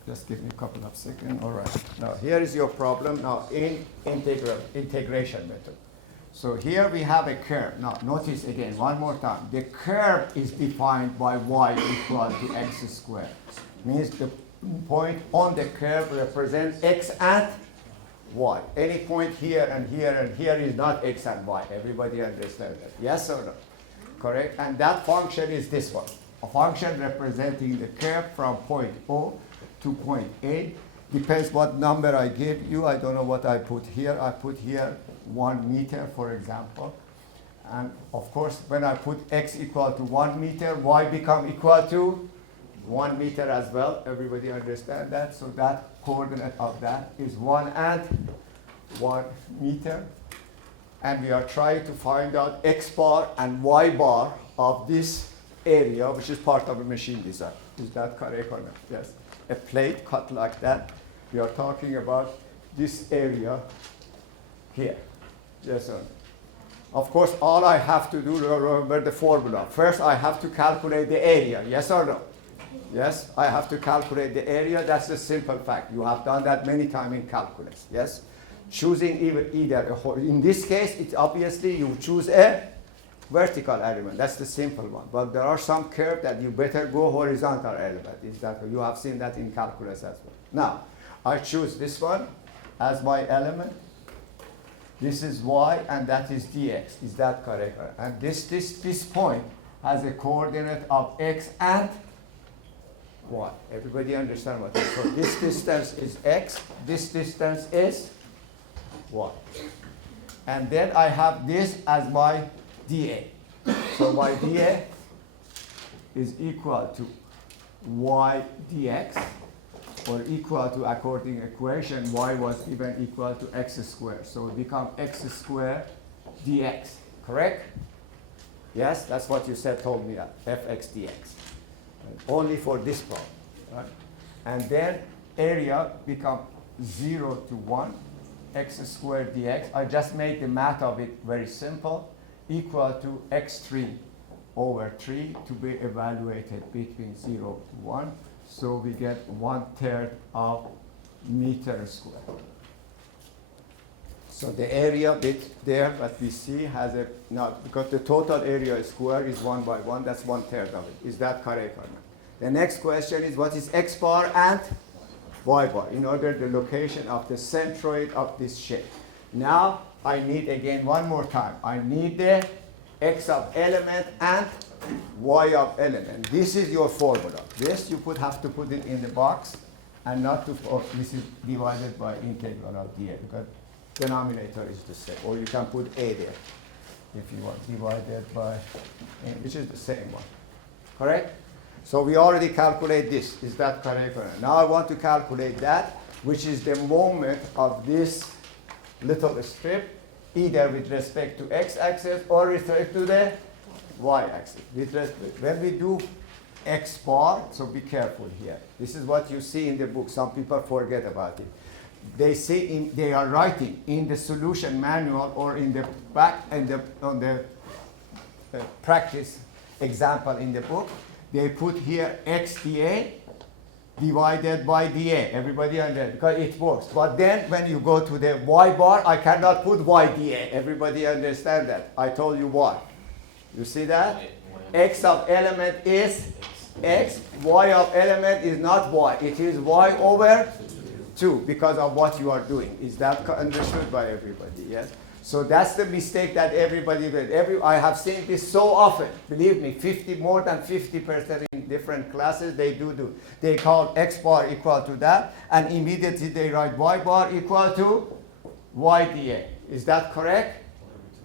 Just give me a couple of seconds. All right. Now here is your problem. Now in integration method. So here we have a curve. Now notice again one more time. The curve is defined by y equal to x squared. Means the point on the curve represents x and y. Any point here and here and here is not x and y. Everybody understands that? Yes or no? Correct? And that function is this one. A function representing the curve from point O to point A. Depends what number I give you. I don't know what I put here. I put here 1 meter, for example. And of course, when I put x equal to 1 meter, y become equal to 1 meter as well. Everybody understand that? So that coordinate of that is 1 and 1 meter. And we are trying to find out x bar and y bar of this area, which is part of a machine design. Is that correct or not? Yes. A plate cut like that. We are talking about this area here. Yes or no? Of course, all I have to do, remember the formula. First, I have to calculate the area. Yes or no? Yes, I have to calculate the area. That's a simple fact. You have done that many times in calculus. Yes? Choosing either in this case, it's obviously you choose a vertical element. That's the simple one. But there are some curves that you better go horizontal element. Is that you have seen that in calculus as well. Now, I choose this one as my element. This is y and that is dx. Is that correct? And this point has a coordinate of x and y. Everybody understand what this is? So this distance is x. This distance is y. And then I have this as my dA. So my dA is equal to y dx, or equal to, according equation, y was given equal to x squared. So it becomes x squared dx, correct? Yes, that's what you said, told me that, fx dx. Only for this problem, right? And then area becomes 0 to 1, x squared dx. I just made the math of it very simple, equal to x3 over 3 to be evaluated between 0 to 1. So we get 1/3 of meter squared. So the area bit there that we see has a, not, because the total area square is 1 by 1, that's 1/3 of it. Is that correct or not? The next question is what is x bar and y bar in order the location of the centroid of this shape. Now I need again one more time. I need the x of element and y of element. This is your formula. This you have to put it in the box and not to, this is divided by integral of dA because denominator is the same. Or you can put a there if you want, divided by, which is the same one. Correct? So we already calculate this. Is that correct or not? Now I want to calculate that. which is the moment of this little strip, either with respect to x-axis or with respect to the y-axis. When we do x bar, so be careful here. This is what you see in the book. Some people forget about it. They are writing in the solution manual or in the back and on the practice example in the book. They put here x dA divided by dA. Everybody understands because it works. But then when you go to the y bar, I cannot put y dA. Everybody understand that? I told you why. You see that? X of element is x, y of element is not y. It is y over 2 because of what you are doing. Is that understood by everybody? Yes? So that's the mistake that everybody did. I have seen this so often. Believe me, more than 50% in different classes, they do. They call x bar equal to that, and immediately they write y bar equal to y dA. Is that correct?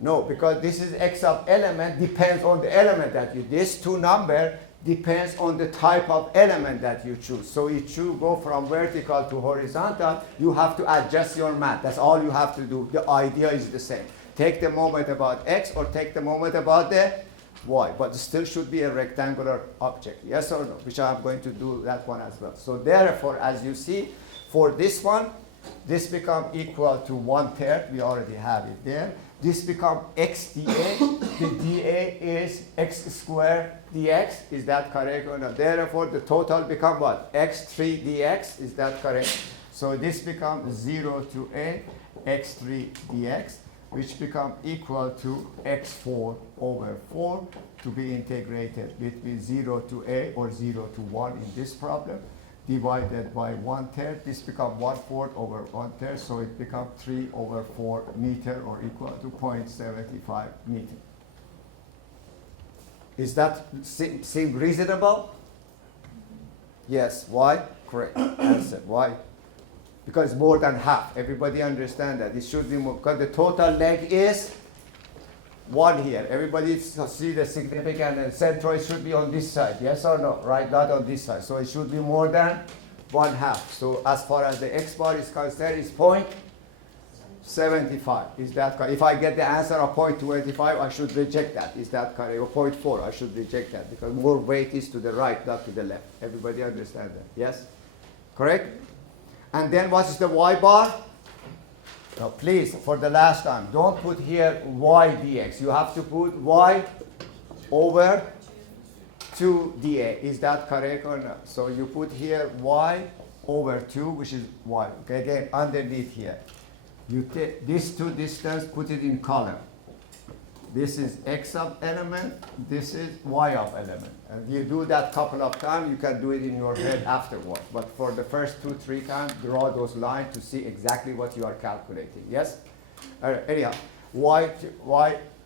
No, because this is x of element depends on the element that you, this two number depends on the type of element that you choose. So if you go from vertical to horizontal, you have to adjust your math. That's all you have to do. The idea is the same. Take the moment about x or take the moment about the y, but it still should be a rectangular object. Yes or no? Which I'm going to do that one as well. So therefore, as you see, for this one, this becomes equal to 1/3. We already have it there. This becomes x dA. The dA is x squared dx. Is that correct or not? Therefore, the total becomes what? x3 dx. Is that correct? So this becomes 0 to a x3 dx, which becomes equal to x4 over 4 to be integrated between 0 to a or 0 to 1 in this problem, divided by 1/3. This becomes 1/4 over 1/3, so it becomes 3 over 4 meter or equal to 0.75 meter. Is that seem reasonable? Yes. Why? Correct. Answer. Why? Because more than half. Everybody understand that. It should be more, because the total leg is 1 here. Everybody see the significant and centroid should be on this side. Yes or no? Right? Not on this side. So it should be more than 1/2. So as far as the x bar is concerned, it's 0.75. Is that correct? If I get the answer of 0.25, I should reject that. Is that correct? Or 0.4, I should reject that because more weight is to the right, not to the left. Everybody understand that? Yes? Correct? And then what is the y bar? Now please, for the last time, don't put here y dx. You have to put y over 2 dA. Is that correct or not? So you put here y over 2, which is y. Okay, again, underneath here. You take these two distance, put it in column. This is x of element, this is y of element. And you do that couple of times, you can do it in your head afterwards. But for the first 2-3 times, draw those lines to see exactly what you are calculating. Yes? Anyhow, y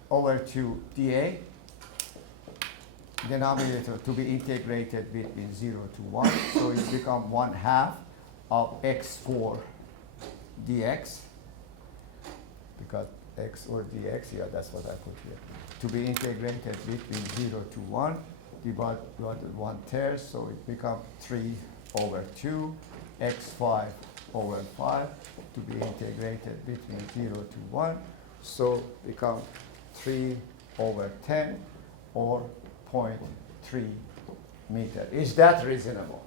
over 2 dA, denominator to be integrated between 0 to 1. So it becomes 1/2 of x4 dx, because x or dx, yeah, that's what I put here, to be integrated between 0 to 1, divided by 1/3, so it becomes 3 over 2, x5 over 5, to be integrated between 0 to 1, so become 3 over 10, or 0.3 meter. Is that reasonable?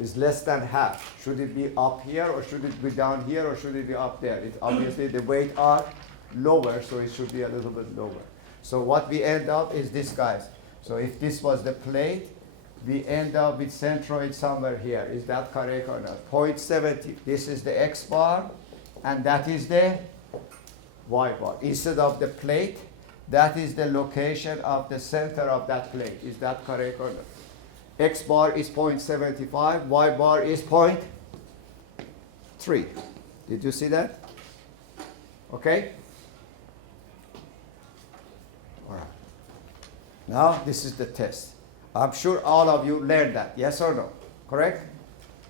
Is less than half. Should it be up here, or should it be down here, or should it be up there? It obviously the weight are lower, so it should be a little bit lower. So what we end up is this, guys. So if this was the plate, we end up with centroid somewhere here. Is that correct or not? 0.70. This is the x bar, and that is the y bar. Instead of the plate, that is the location of the center of that plate. Is that correct or not? X bar is 0.75, y bar is 0.3. Did you see that? Okay? All right. Now this is the test. I'm sure all of you learned that, yes or no? Correct?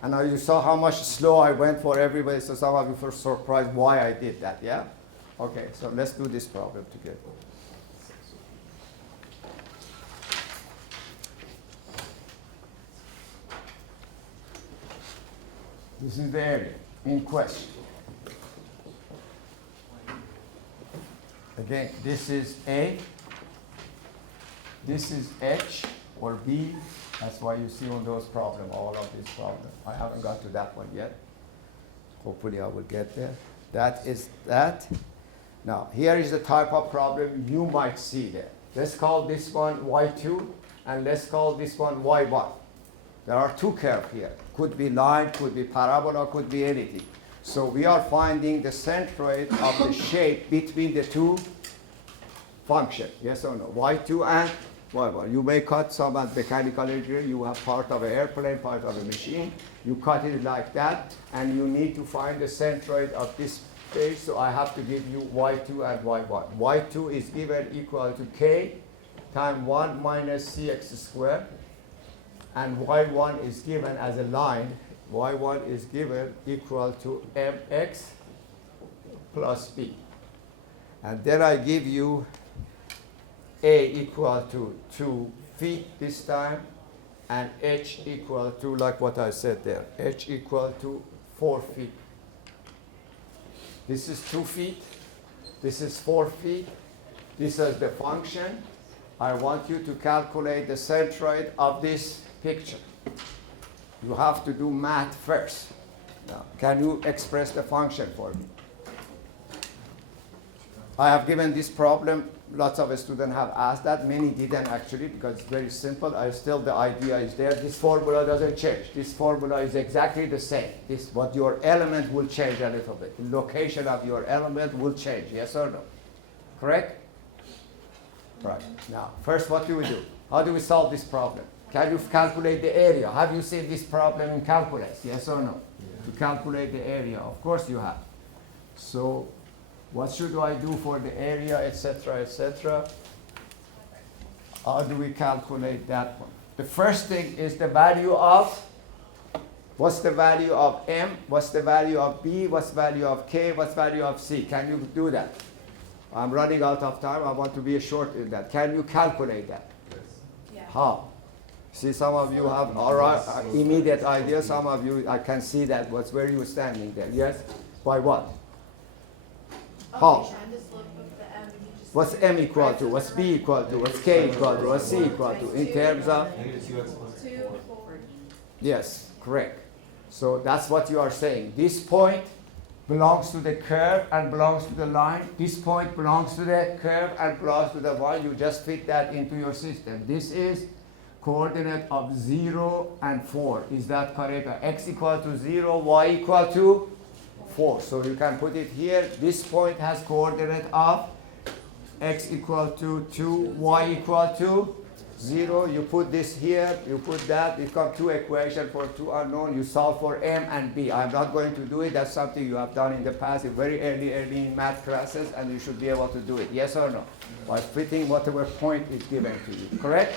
And now you saw how much slow I went for everybody, so some of you were surprised why I did that, yeah? Okay, so let's do this problem together. This is the area in question. Again, this is A, this is H or B. That's why you see on those problems, all of these problems. I haven't got to that one yet. Hopefully I will get there. That is that. Now, here is the type of problem you might see there. Let's call this one Y2, and let's call this one Y1. There are two curves here. Could be line, could be parabola, could be anything. So we are finding the centroid of the shape between the two functions. Yes or no? Y2 and Y1. You may cut some at mechanical engineering. You have part of an airplane, part of a machine. You cut it like that, and you need to find the centroid of this page. So I have to give you Y2 and Y1. Y2 is given equal to K times 1 minus Cx squared. And Y1 is given as a line. Y1 is given equal to mx plus b. And then I give you A equal to 2 feet this time, and H equal to, like what I said there, H equal to 4 feet. This is 2 feet, this is 4 feet, this is the function. I want you to calculate the centroid of this picture. You have to do math first. Now, can you express the function for me? I have given this problem. Lots of students have asked that. Many didn't actually, because it's very simple. Still, the idea is there. This formula doesn't change. This formula is exactly the same. But your element will change a little bit. The location of your element will change. Yes or no? Correct? Right. Now, first, what do we do? How do we solve this problem? Can you calculate the area? Have you seen this problem in calculus? Yes or no? Yeah. To calculate the area, of course you have. So, what should I do for the area, etc., etc.? How do we calculate that one? The first thing is the value of, what's the value of M? What's the value of B? What's the value of K? What's the value of C? Can you do that? I'm running out of time. I want to be short in that. Can you calculate that? Yes. Yeah. How? See, some of you have immediate ideas. Some of you, I can see that. Where you standing there? Yes? By what? How? Okay, and just look with the M, you just. What's M equal to? What's B equal to? What's K equal to? What's C equal to? In terms of? Two, 4. Yes, correct. So that's what you are saying. This point belongs to the curve and belongs to the line. This point belongs to the curve and belongs to the line. You just fit that into your system. This is coordinate of 0 and 4. Is that correct? X equal to 0, y equal to 4. So you can put it here. This point has coordinate of x equal to 2, y equal to 0. You put this here, you put that. It comes two equations for two unknown. You solve for M and B. I'm not going to do it. That's something you have done in the past, very early in math classes, and you should be able to do it. Yes or no? By fitting whatever point is given to you. Correct?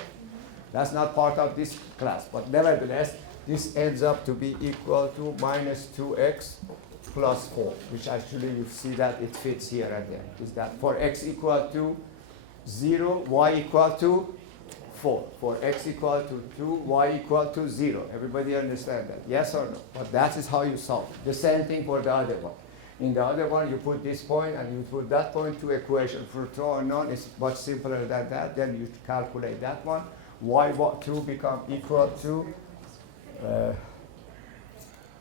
That's not part of this class, but nevertheless, this ends up to be equal to minus 2x plus 4, which actually you see that it fits here and there. Is that for x equal to 0, y equal to 4. For x equal to 2, y equal to 0. Everybody understand that? Yes or no? But that is how you solve it. The same thing for the other one. In the other one, you put this point and you put that point, two equations. For two unknown, it's much simpler than that. Then you calculate that one. Y2 become equal to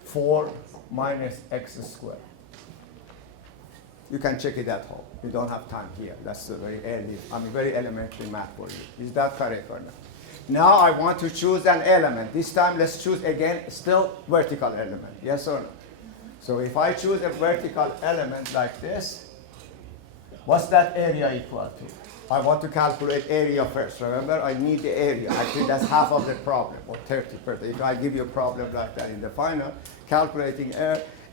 4 minus x squared. You can check it at home. You don't have time here. That's a very early, very elementary math for you. Is that correct or not? Now I want to choose an element. This time let's choose again, still vertical element. Yes or no? So if I choose a vertical element like this, what's that area equal to? I want to calculate area first. Remember, I need the area. Actually, that's half of the problem, or 30%. If I give you a problem like that in the final, calculating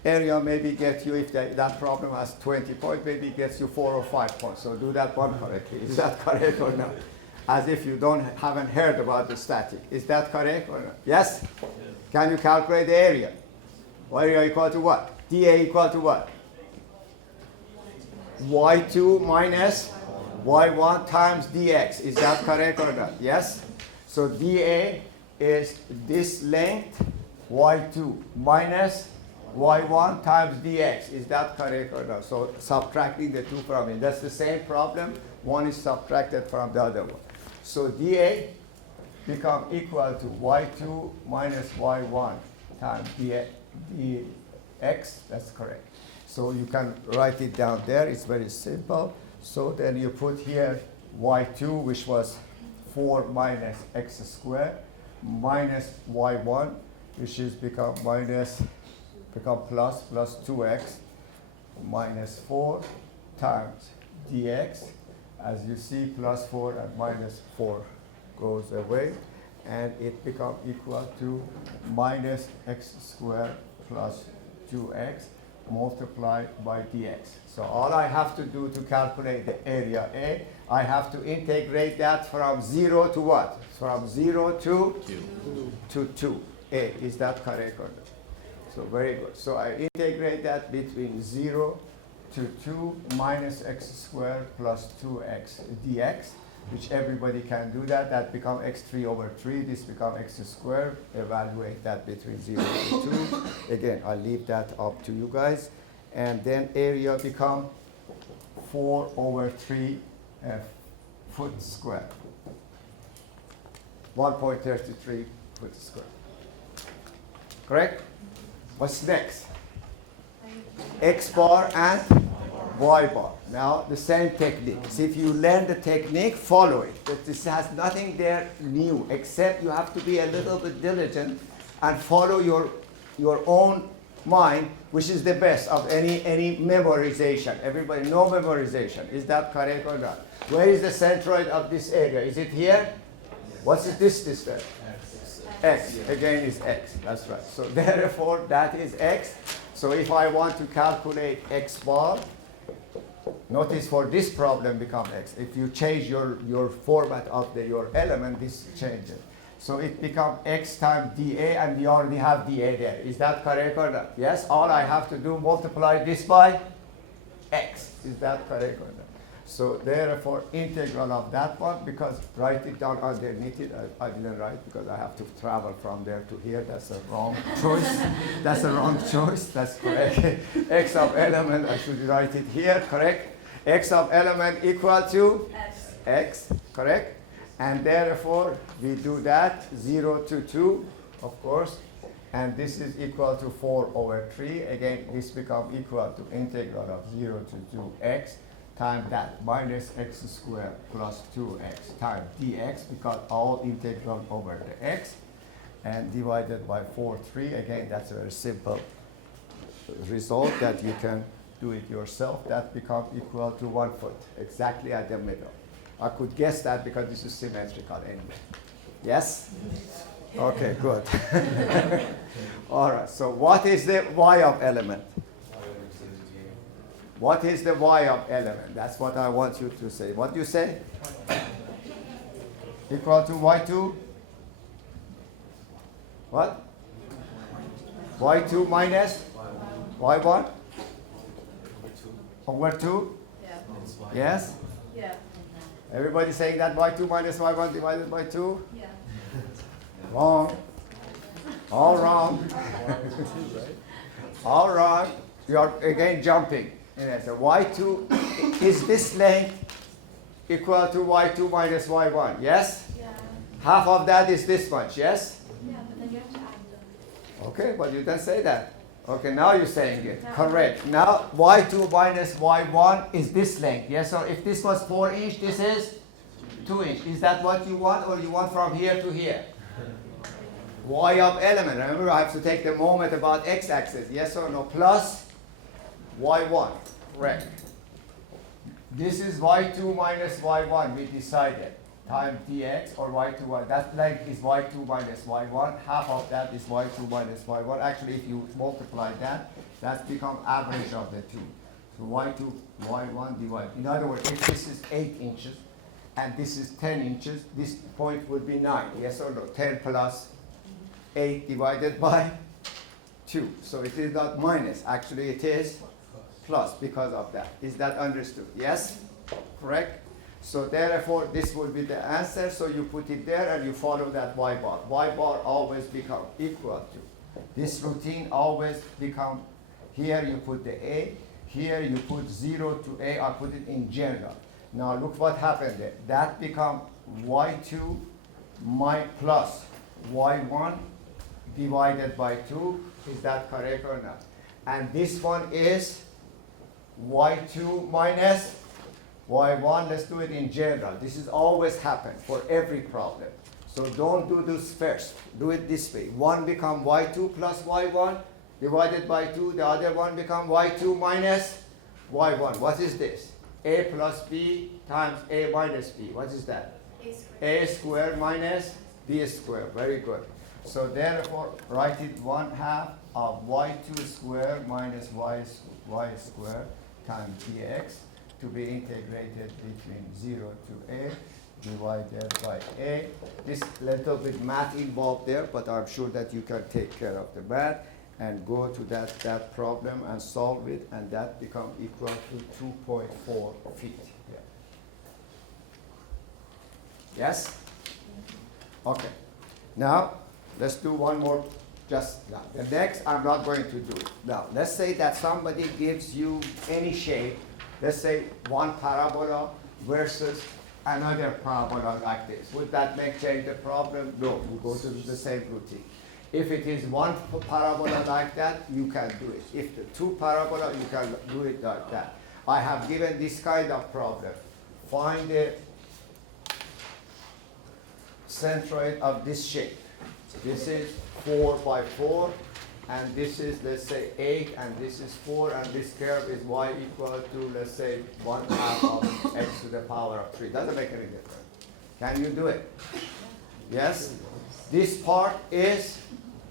area maybe get you, if that problem has 20 points, maybe it gets you 4 or 5 points. So do that one correctly. Is that correct or not? As if you haven't heard about the static. Is that correct or not? Yes? Can you calculate the area? Area equal to what? dA equal to what? Y2 minus y1 times dx. Is that correct or not? Yes? So dA is this length, y2 minus y1 times dx. Is that correct or not? So subtracting the two from it. That's the same problem. One is subtracted from the other one. So dA become equal to y2 minus y1 times dx. That's correct. So you can write it down there. It's very simple. So then you put here y2, which was 4 minus x squared, minus y1, which is become plus 2x minus 4 times dx. As you see, plus 4 and minus 4 goes away, and it becomes equal to minus x squared plus 2x multiplied by dx. So all I have to do to calculate the area A, I have to integrate that from 0 to what? From 0 to 2. A. Is that correct or not? So very good. So I integrate that between 0 to 2 minus x squared plus 2x dx, which everybody can do that. That becomes x3 over 3. This becomes x squared. Evaluate that between 0 to 2. Again, I'll leave that up to you guys. And then area become 4 over 3 foot squared. 1.33 foot squared. Correct? What's next? X bar and Y bar. Now the same technique. So if you learn the technique, follow it. But this has nothing there new, except you have to be a little bit diligent and follow your own mind, which is the best of any memorization. Everybody know memorization. Is that correct or not? Where is the centroid of this area? Is it here? What's this distance? X. Again is x. That's right. So therefore, that is x. So if I want to calculate x bar, notice for this problem become x. If you change your format of your element, this changes. So it becomes x times dA, and we already have dA there. Is that correct or not? Yes? All I have to do, multiply this by x. Is that correct or not? So therefore, integral of that one, because write it down underneath it. I didn't write because I have to travel from there to here. That's a wrong choice. That's a wrong choice. That's correct. X of element, I should write it here, correct? X of element equal to x, correct? And therefore, we do that, 0 to 2, of course. And this is equal to 4 over 3. Again, this becomes equal to integral of 0 to 2x times that minus x squared plus 2x times dx, because all integral over the x, and divided by 4, 3. Again, that's a very simple result that you can do it yourself. That becomes equal to 1 foot, exactly at the middle. I could guess that because this is symmetrical anyway. Yes? Okay, good. All right, so what is the y of element? What is the y of element? That's what I want you to say. What do you say? Equal to y2? What? y2 minus y1? Over 2? Yeah. Yes? Yeah. Everybody saying that y2 minus y1 divided by 2? Yeah. Wrong. All wrong. All wrong. You are again jumping. So y2 is this length equal to y2 minus y1. Yes? Yeah. Half of that is this much. Yes? Yeah, but then you have to add them. Okay, but you didn't say that. Okay, now you're saying it. Correct. Now y2 minus y1 is this length. Yes, so if this was 4 inch, this is 2 inch. Is that what you want, or you want from here to here? Y of element. Remember, I have to take the moment about x-axis. Yes or no? Plus y1. Correct. This is y2 minus y1. We decided. Times dx or y2. That length is y2 minus y1. Half of that is y2 minus y1. Actually, if you multiply that, that's become average of the two. So y2, y1 divided. In other words, if this is 8 inches and this is 10 inches, this point would be 9. Yes or no? 10 plus 8 divided by 2. So it is not minus. Actually, it is plus because of that. Is that understood? Yes? Correct? So therefore, this will be the answer. So you put it there and you follow that y bar. Y bar always become equal to This routine always become, here you put the A, here you put 0 to A, I put it in general. Now look what happened there. That become y2 plus y1 divided by 2. Is that correct or not? And this one is y2 minus y1. Let's do it in general. This is always happen for every problem. So don't do this first. Do it this way. One become y2 plus y1 divided by 2. The other one become y2 minus y1. What is this? A plus b times a minus b. What is that? A squared. A squared minus b squared. Very good. So therefore, write it 1/2 of y2 squared minus y squared times dx to be integrated between 0 to a divided by a. This little bit math involved there, but I'm sure that you can take care of the math and go to that problem and solve it, and that become equal to 2.4 feet. Yeah. Yes? Okay. Now, let's do one more just now. The next, I'm not going to do it. Now, let's say that somebody gives you any shape, let's say one parabola versus another parabola like this. Would that change the problem? No, you go to the same routine. If it is one parabola like that, you can do it. If the two parabola, you can do it like that. I have given this kind of problem. Find the centroid of this shape. This is 4 by 4, and this is, let's say, 8, and this is 4, and this curve is y equal to, let's say, 1/2 of x to the power of 3. Doesn't make any difference. Can you do it? Yes? This part is,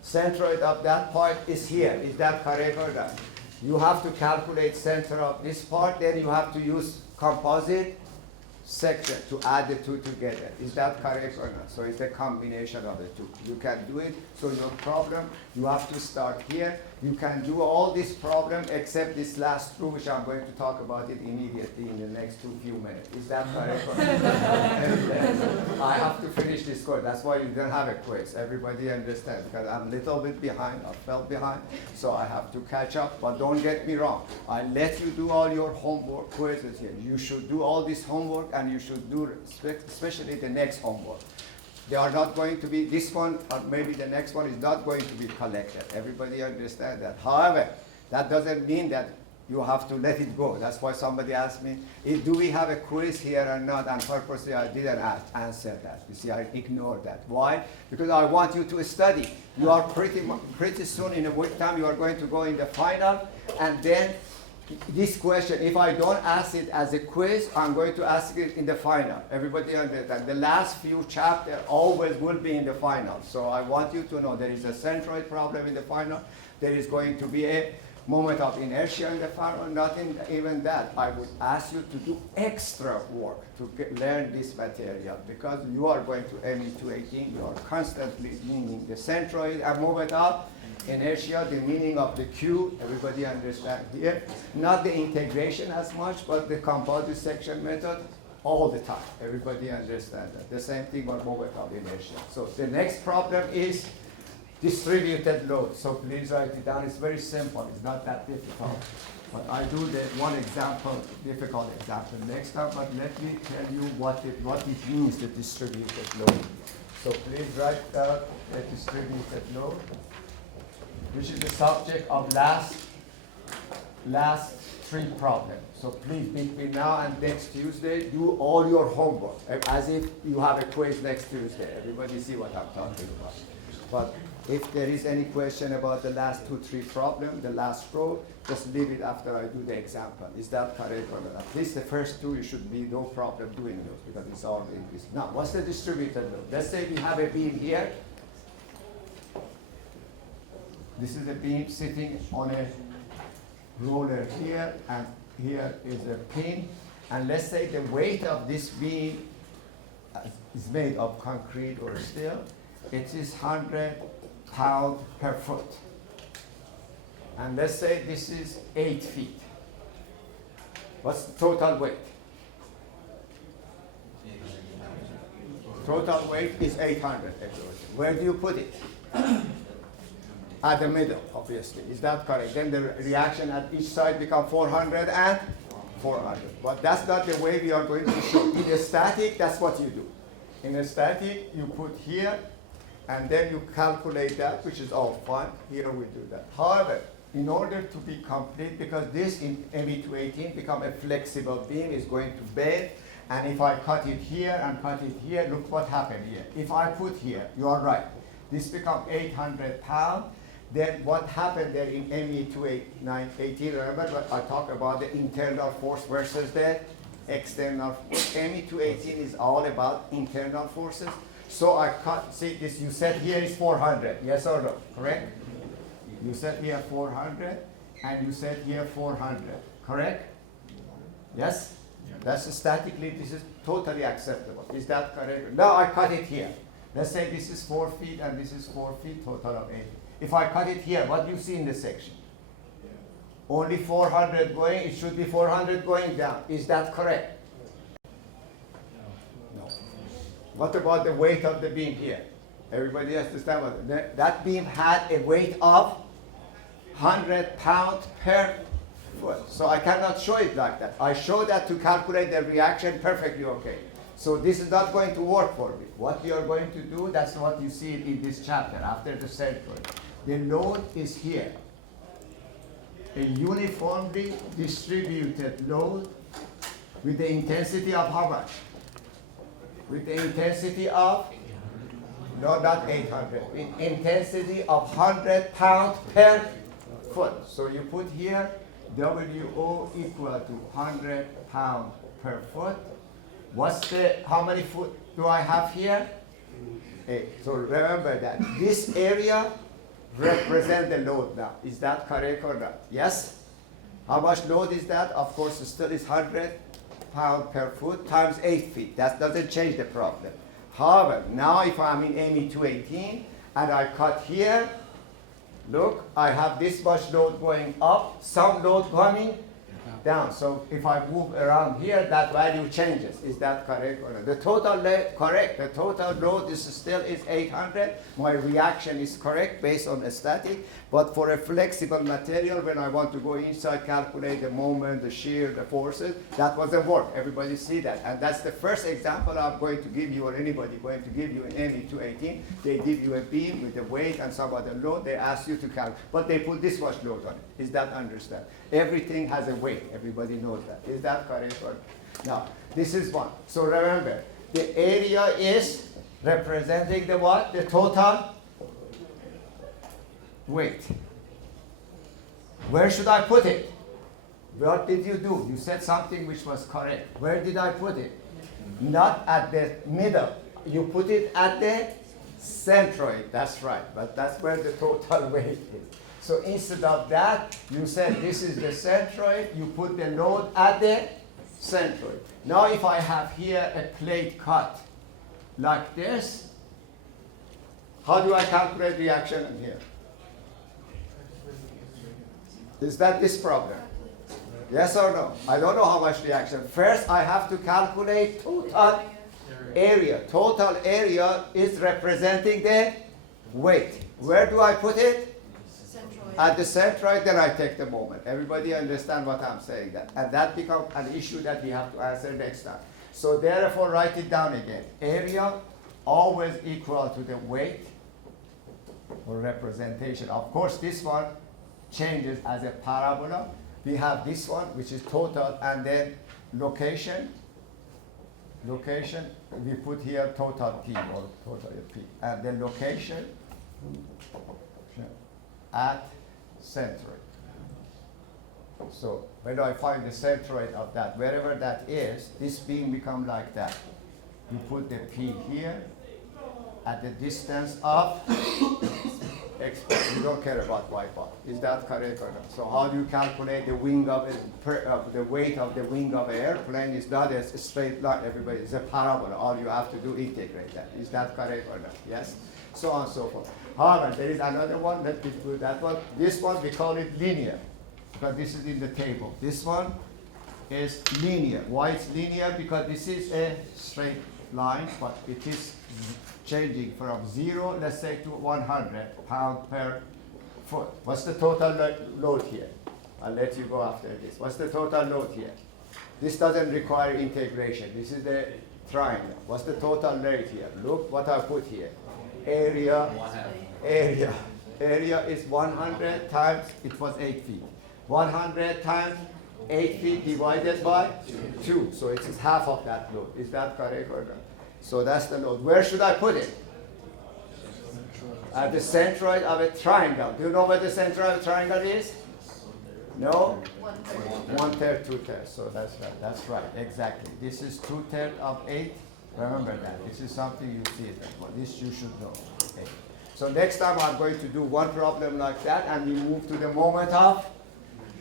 centroid of that part is here. Is that correct or not? You have to calculate center of this part, then you have to use composite section to add the two together. Is that correct or not? So it's a combination of the two. You can do it. So your problem, you have to start here. You can do all this problem except this last two, which I'm going to talk about it immediately in the next few minutes. Is that correct or not? I have to finish this course. That's why you don't have a quiz. Everybody understands, because I'm a little bit behind. I fell behind, so I have to catch up. But don't get me wrong. I let you do all your homework quizzes here. You should do all this homework, and you should do especially the next homework. They are not going to be, this one or maybe the next one is not going to be collected. Everybody understand that. However, that doesn't mean that you have to let it go. That's why somebody asked me, do we have a quiz here or not? And purposely I didn't answer that. You see, I ignored that. Why? Because I want you to study. You are pretty soon, in a week time, you are going to go in the final, and then this question, if I don't ask it as a quiz, I'm going to ask it in the final. Everybody understand? The last few chapters always will be in the final. So I want you to know there is a centroid problem in the final. There is going to be a moment of inertia in the final. Nothing even that. I would ask you to do extra work to learn this material, because you are going to ME 218. You are constantly meaning the centroid and moment of inertia, the meaning of the Q, everybody understand here. Not the integration as much, but the composite section method all the time. Everybody understand that. The same thing about moment of inertia. So the next problem is distributed load. So please write it down. It's very simple. It's not that difficult. But I do the one example, difficult example next time, but let me tell you what it means, the distributed load. So please write down the distributed load, which is the subject of last three problems. So please, between now and next Tuesday, do all your homework as if you have a quiz next Tuesday. Everybody see what I'm talking about. But if there is any question about the last 2-3 problems, the last row, just leave it after I do the example. Is that correct or not? At least the first two, you should be no problem doing those, because it's all English. Now, what's the distributed load? Let's say we have a beam here. This is a beam sitting on a roller here, and here is a pin. And let's say the weight of this beam is made of concrete or steel. It is 100 pounds per foot. And let's say this is 8 feet. What's the total weight? Total weight is 800. Where do you put it? at the middle, obviously. Is that correct? Then the reaction at each side become 400 and 400. But that's not the way we are going to show. In a static, that's what you do. In a static, you put here, and then you calculate that, which is all fine. Here we do that. However, in order to be complete, because this in ME218 become a flexible beam, is going to bend, and if I cut it here and cut it here, look what happened here. If I put here, you are right, this become 800 pounds, then what happened there in ME218, remember what I talked about the internal force versus the external force. ME218 is all about internal forces. So I cut, see this, you said here is 400, yes or no, correct? You said here 400, and you said here 400, correct? Yes? That's statically, this is totally acceptable. Is that correct? Now I cut it here. Let's say this is 4 feet and this is 4 feet, total of 8. If I cut it here, what do you see in this section? Only 400 going, it should be 400 going down. Is that correct? No. What about the weight of the beam here? Everybody understand what that beam had a weight of 100 pounds per foot. So I cannot show it like that. I show that to calculate the reaction perfectly okay. So this is not going to work for me. What we are going to do, that's what you see in this chapter after the centroid. The load is here. A uniformly distributed load with the intensity of how much? With the intensity of, no, not 800, with intensity of 100 pounds per foot. So you put here WO equal to 100 pounds per foot. What's the, how many foot do I have here? 8. So remember that this area represents the load now. Is that correct or not? Yes? How much load is that? Of course, it still is 100 pounds per foot times 8 feet. That doesn't change the problem. However, now if I'm in ME218 and I cut here, look, I have this much load going up, some load coming down. So if I move around here, that value changes. Is that correct or not? The total load, correct. The total load is still is 800. My reaction is correct based on a static. But for a flexible material, when I want to go inside, calculate the moment, the shear, the forces, that doesn't work. Everybody see that. And that's the first example I'm going to give you, or anybody going to give you in ME218. They give you a beam with a weight and some other load. They ask you to calculate. But they put this much load on it. Is that understand? Everything has a weight. Everybody knows that. Is that correct? Or now, this is one. So remember, the area is representing the what? The total weight. Where should I put it? What did you do? You said something which was correct. Where did I put it? Not at the middle. You put it at the centroid. That's right. But that's where the total weight is. So instead of that, you said this is the centroid. You put the load at the centroid. Now if I have here a plate cut like this, how do I calculate reaction in here? Is that this problem? Yes or no? I don't know how much reaction. First, I have to calculate total area. Total area is representing the weight. Where do I put it? Centroid. At the centroid, then I take the moment. Everybody understand what I'm saying? That, and that becomes an issue that we have to answer next time. So therefore, write it down again. Area always equal to the weight or representation. Of course, this one changes as a parabola. We have this one, which is total, and then location. Location, we put here total P or total P. And then location at centroid. So when I find the centroid of that, wherever that is, this beam becomes like that. You put the P here at the distance of X. You don't care about Y bar. Is that correct or not? So how do you calculate the wing of the weight of the wing of an airplane? Is not a straight line, everybody. It's a parabola. All you have to do is integrate that. Is that correct or not? Yes? So on and so forth. However, there is another one. Let me do that one. This one, we call it linear, because this is in the table. This one is linear. Why it's linear? Because this is a straight line, but it is changing from 0, let's say, to 100 pounds per foot. What's the total load here? I'll let you go after this. What's the total load here? This doesn't require integration. This is the triangle. What's the total load here? Look what I put here. Area, area. Area is 100 times, it was 8 feet. 100 times 8 feet divided by 2. So it is half of that load. Is that correct or not? So that's the load. Where should I put it? At the centroid of a triangle. Do you know where the centroid of a triangle is? No? 1/3, 2/3. So that's right. That's right. Exactly. This is 2/3 of 8. Remember that. This is something you see. This you should know. Okay. So next time I'm going to do one problem like that, and we move to the moment of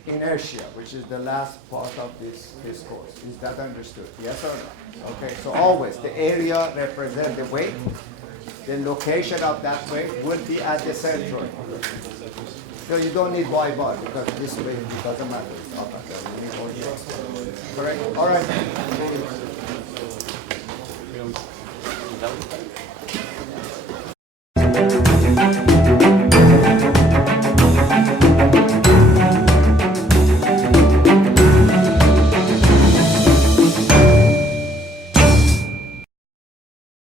inertia, which is the last part of this course. Is that understood? Yes or no? Okay. So always the area represents the weight. The location of that weight will be at the centroid. So you don't need Y bar because this way it doesn't matter. Correct? All right.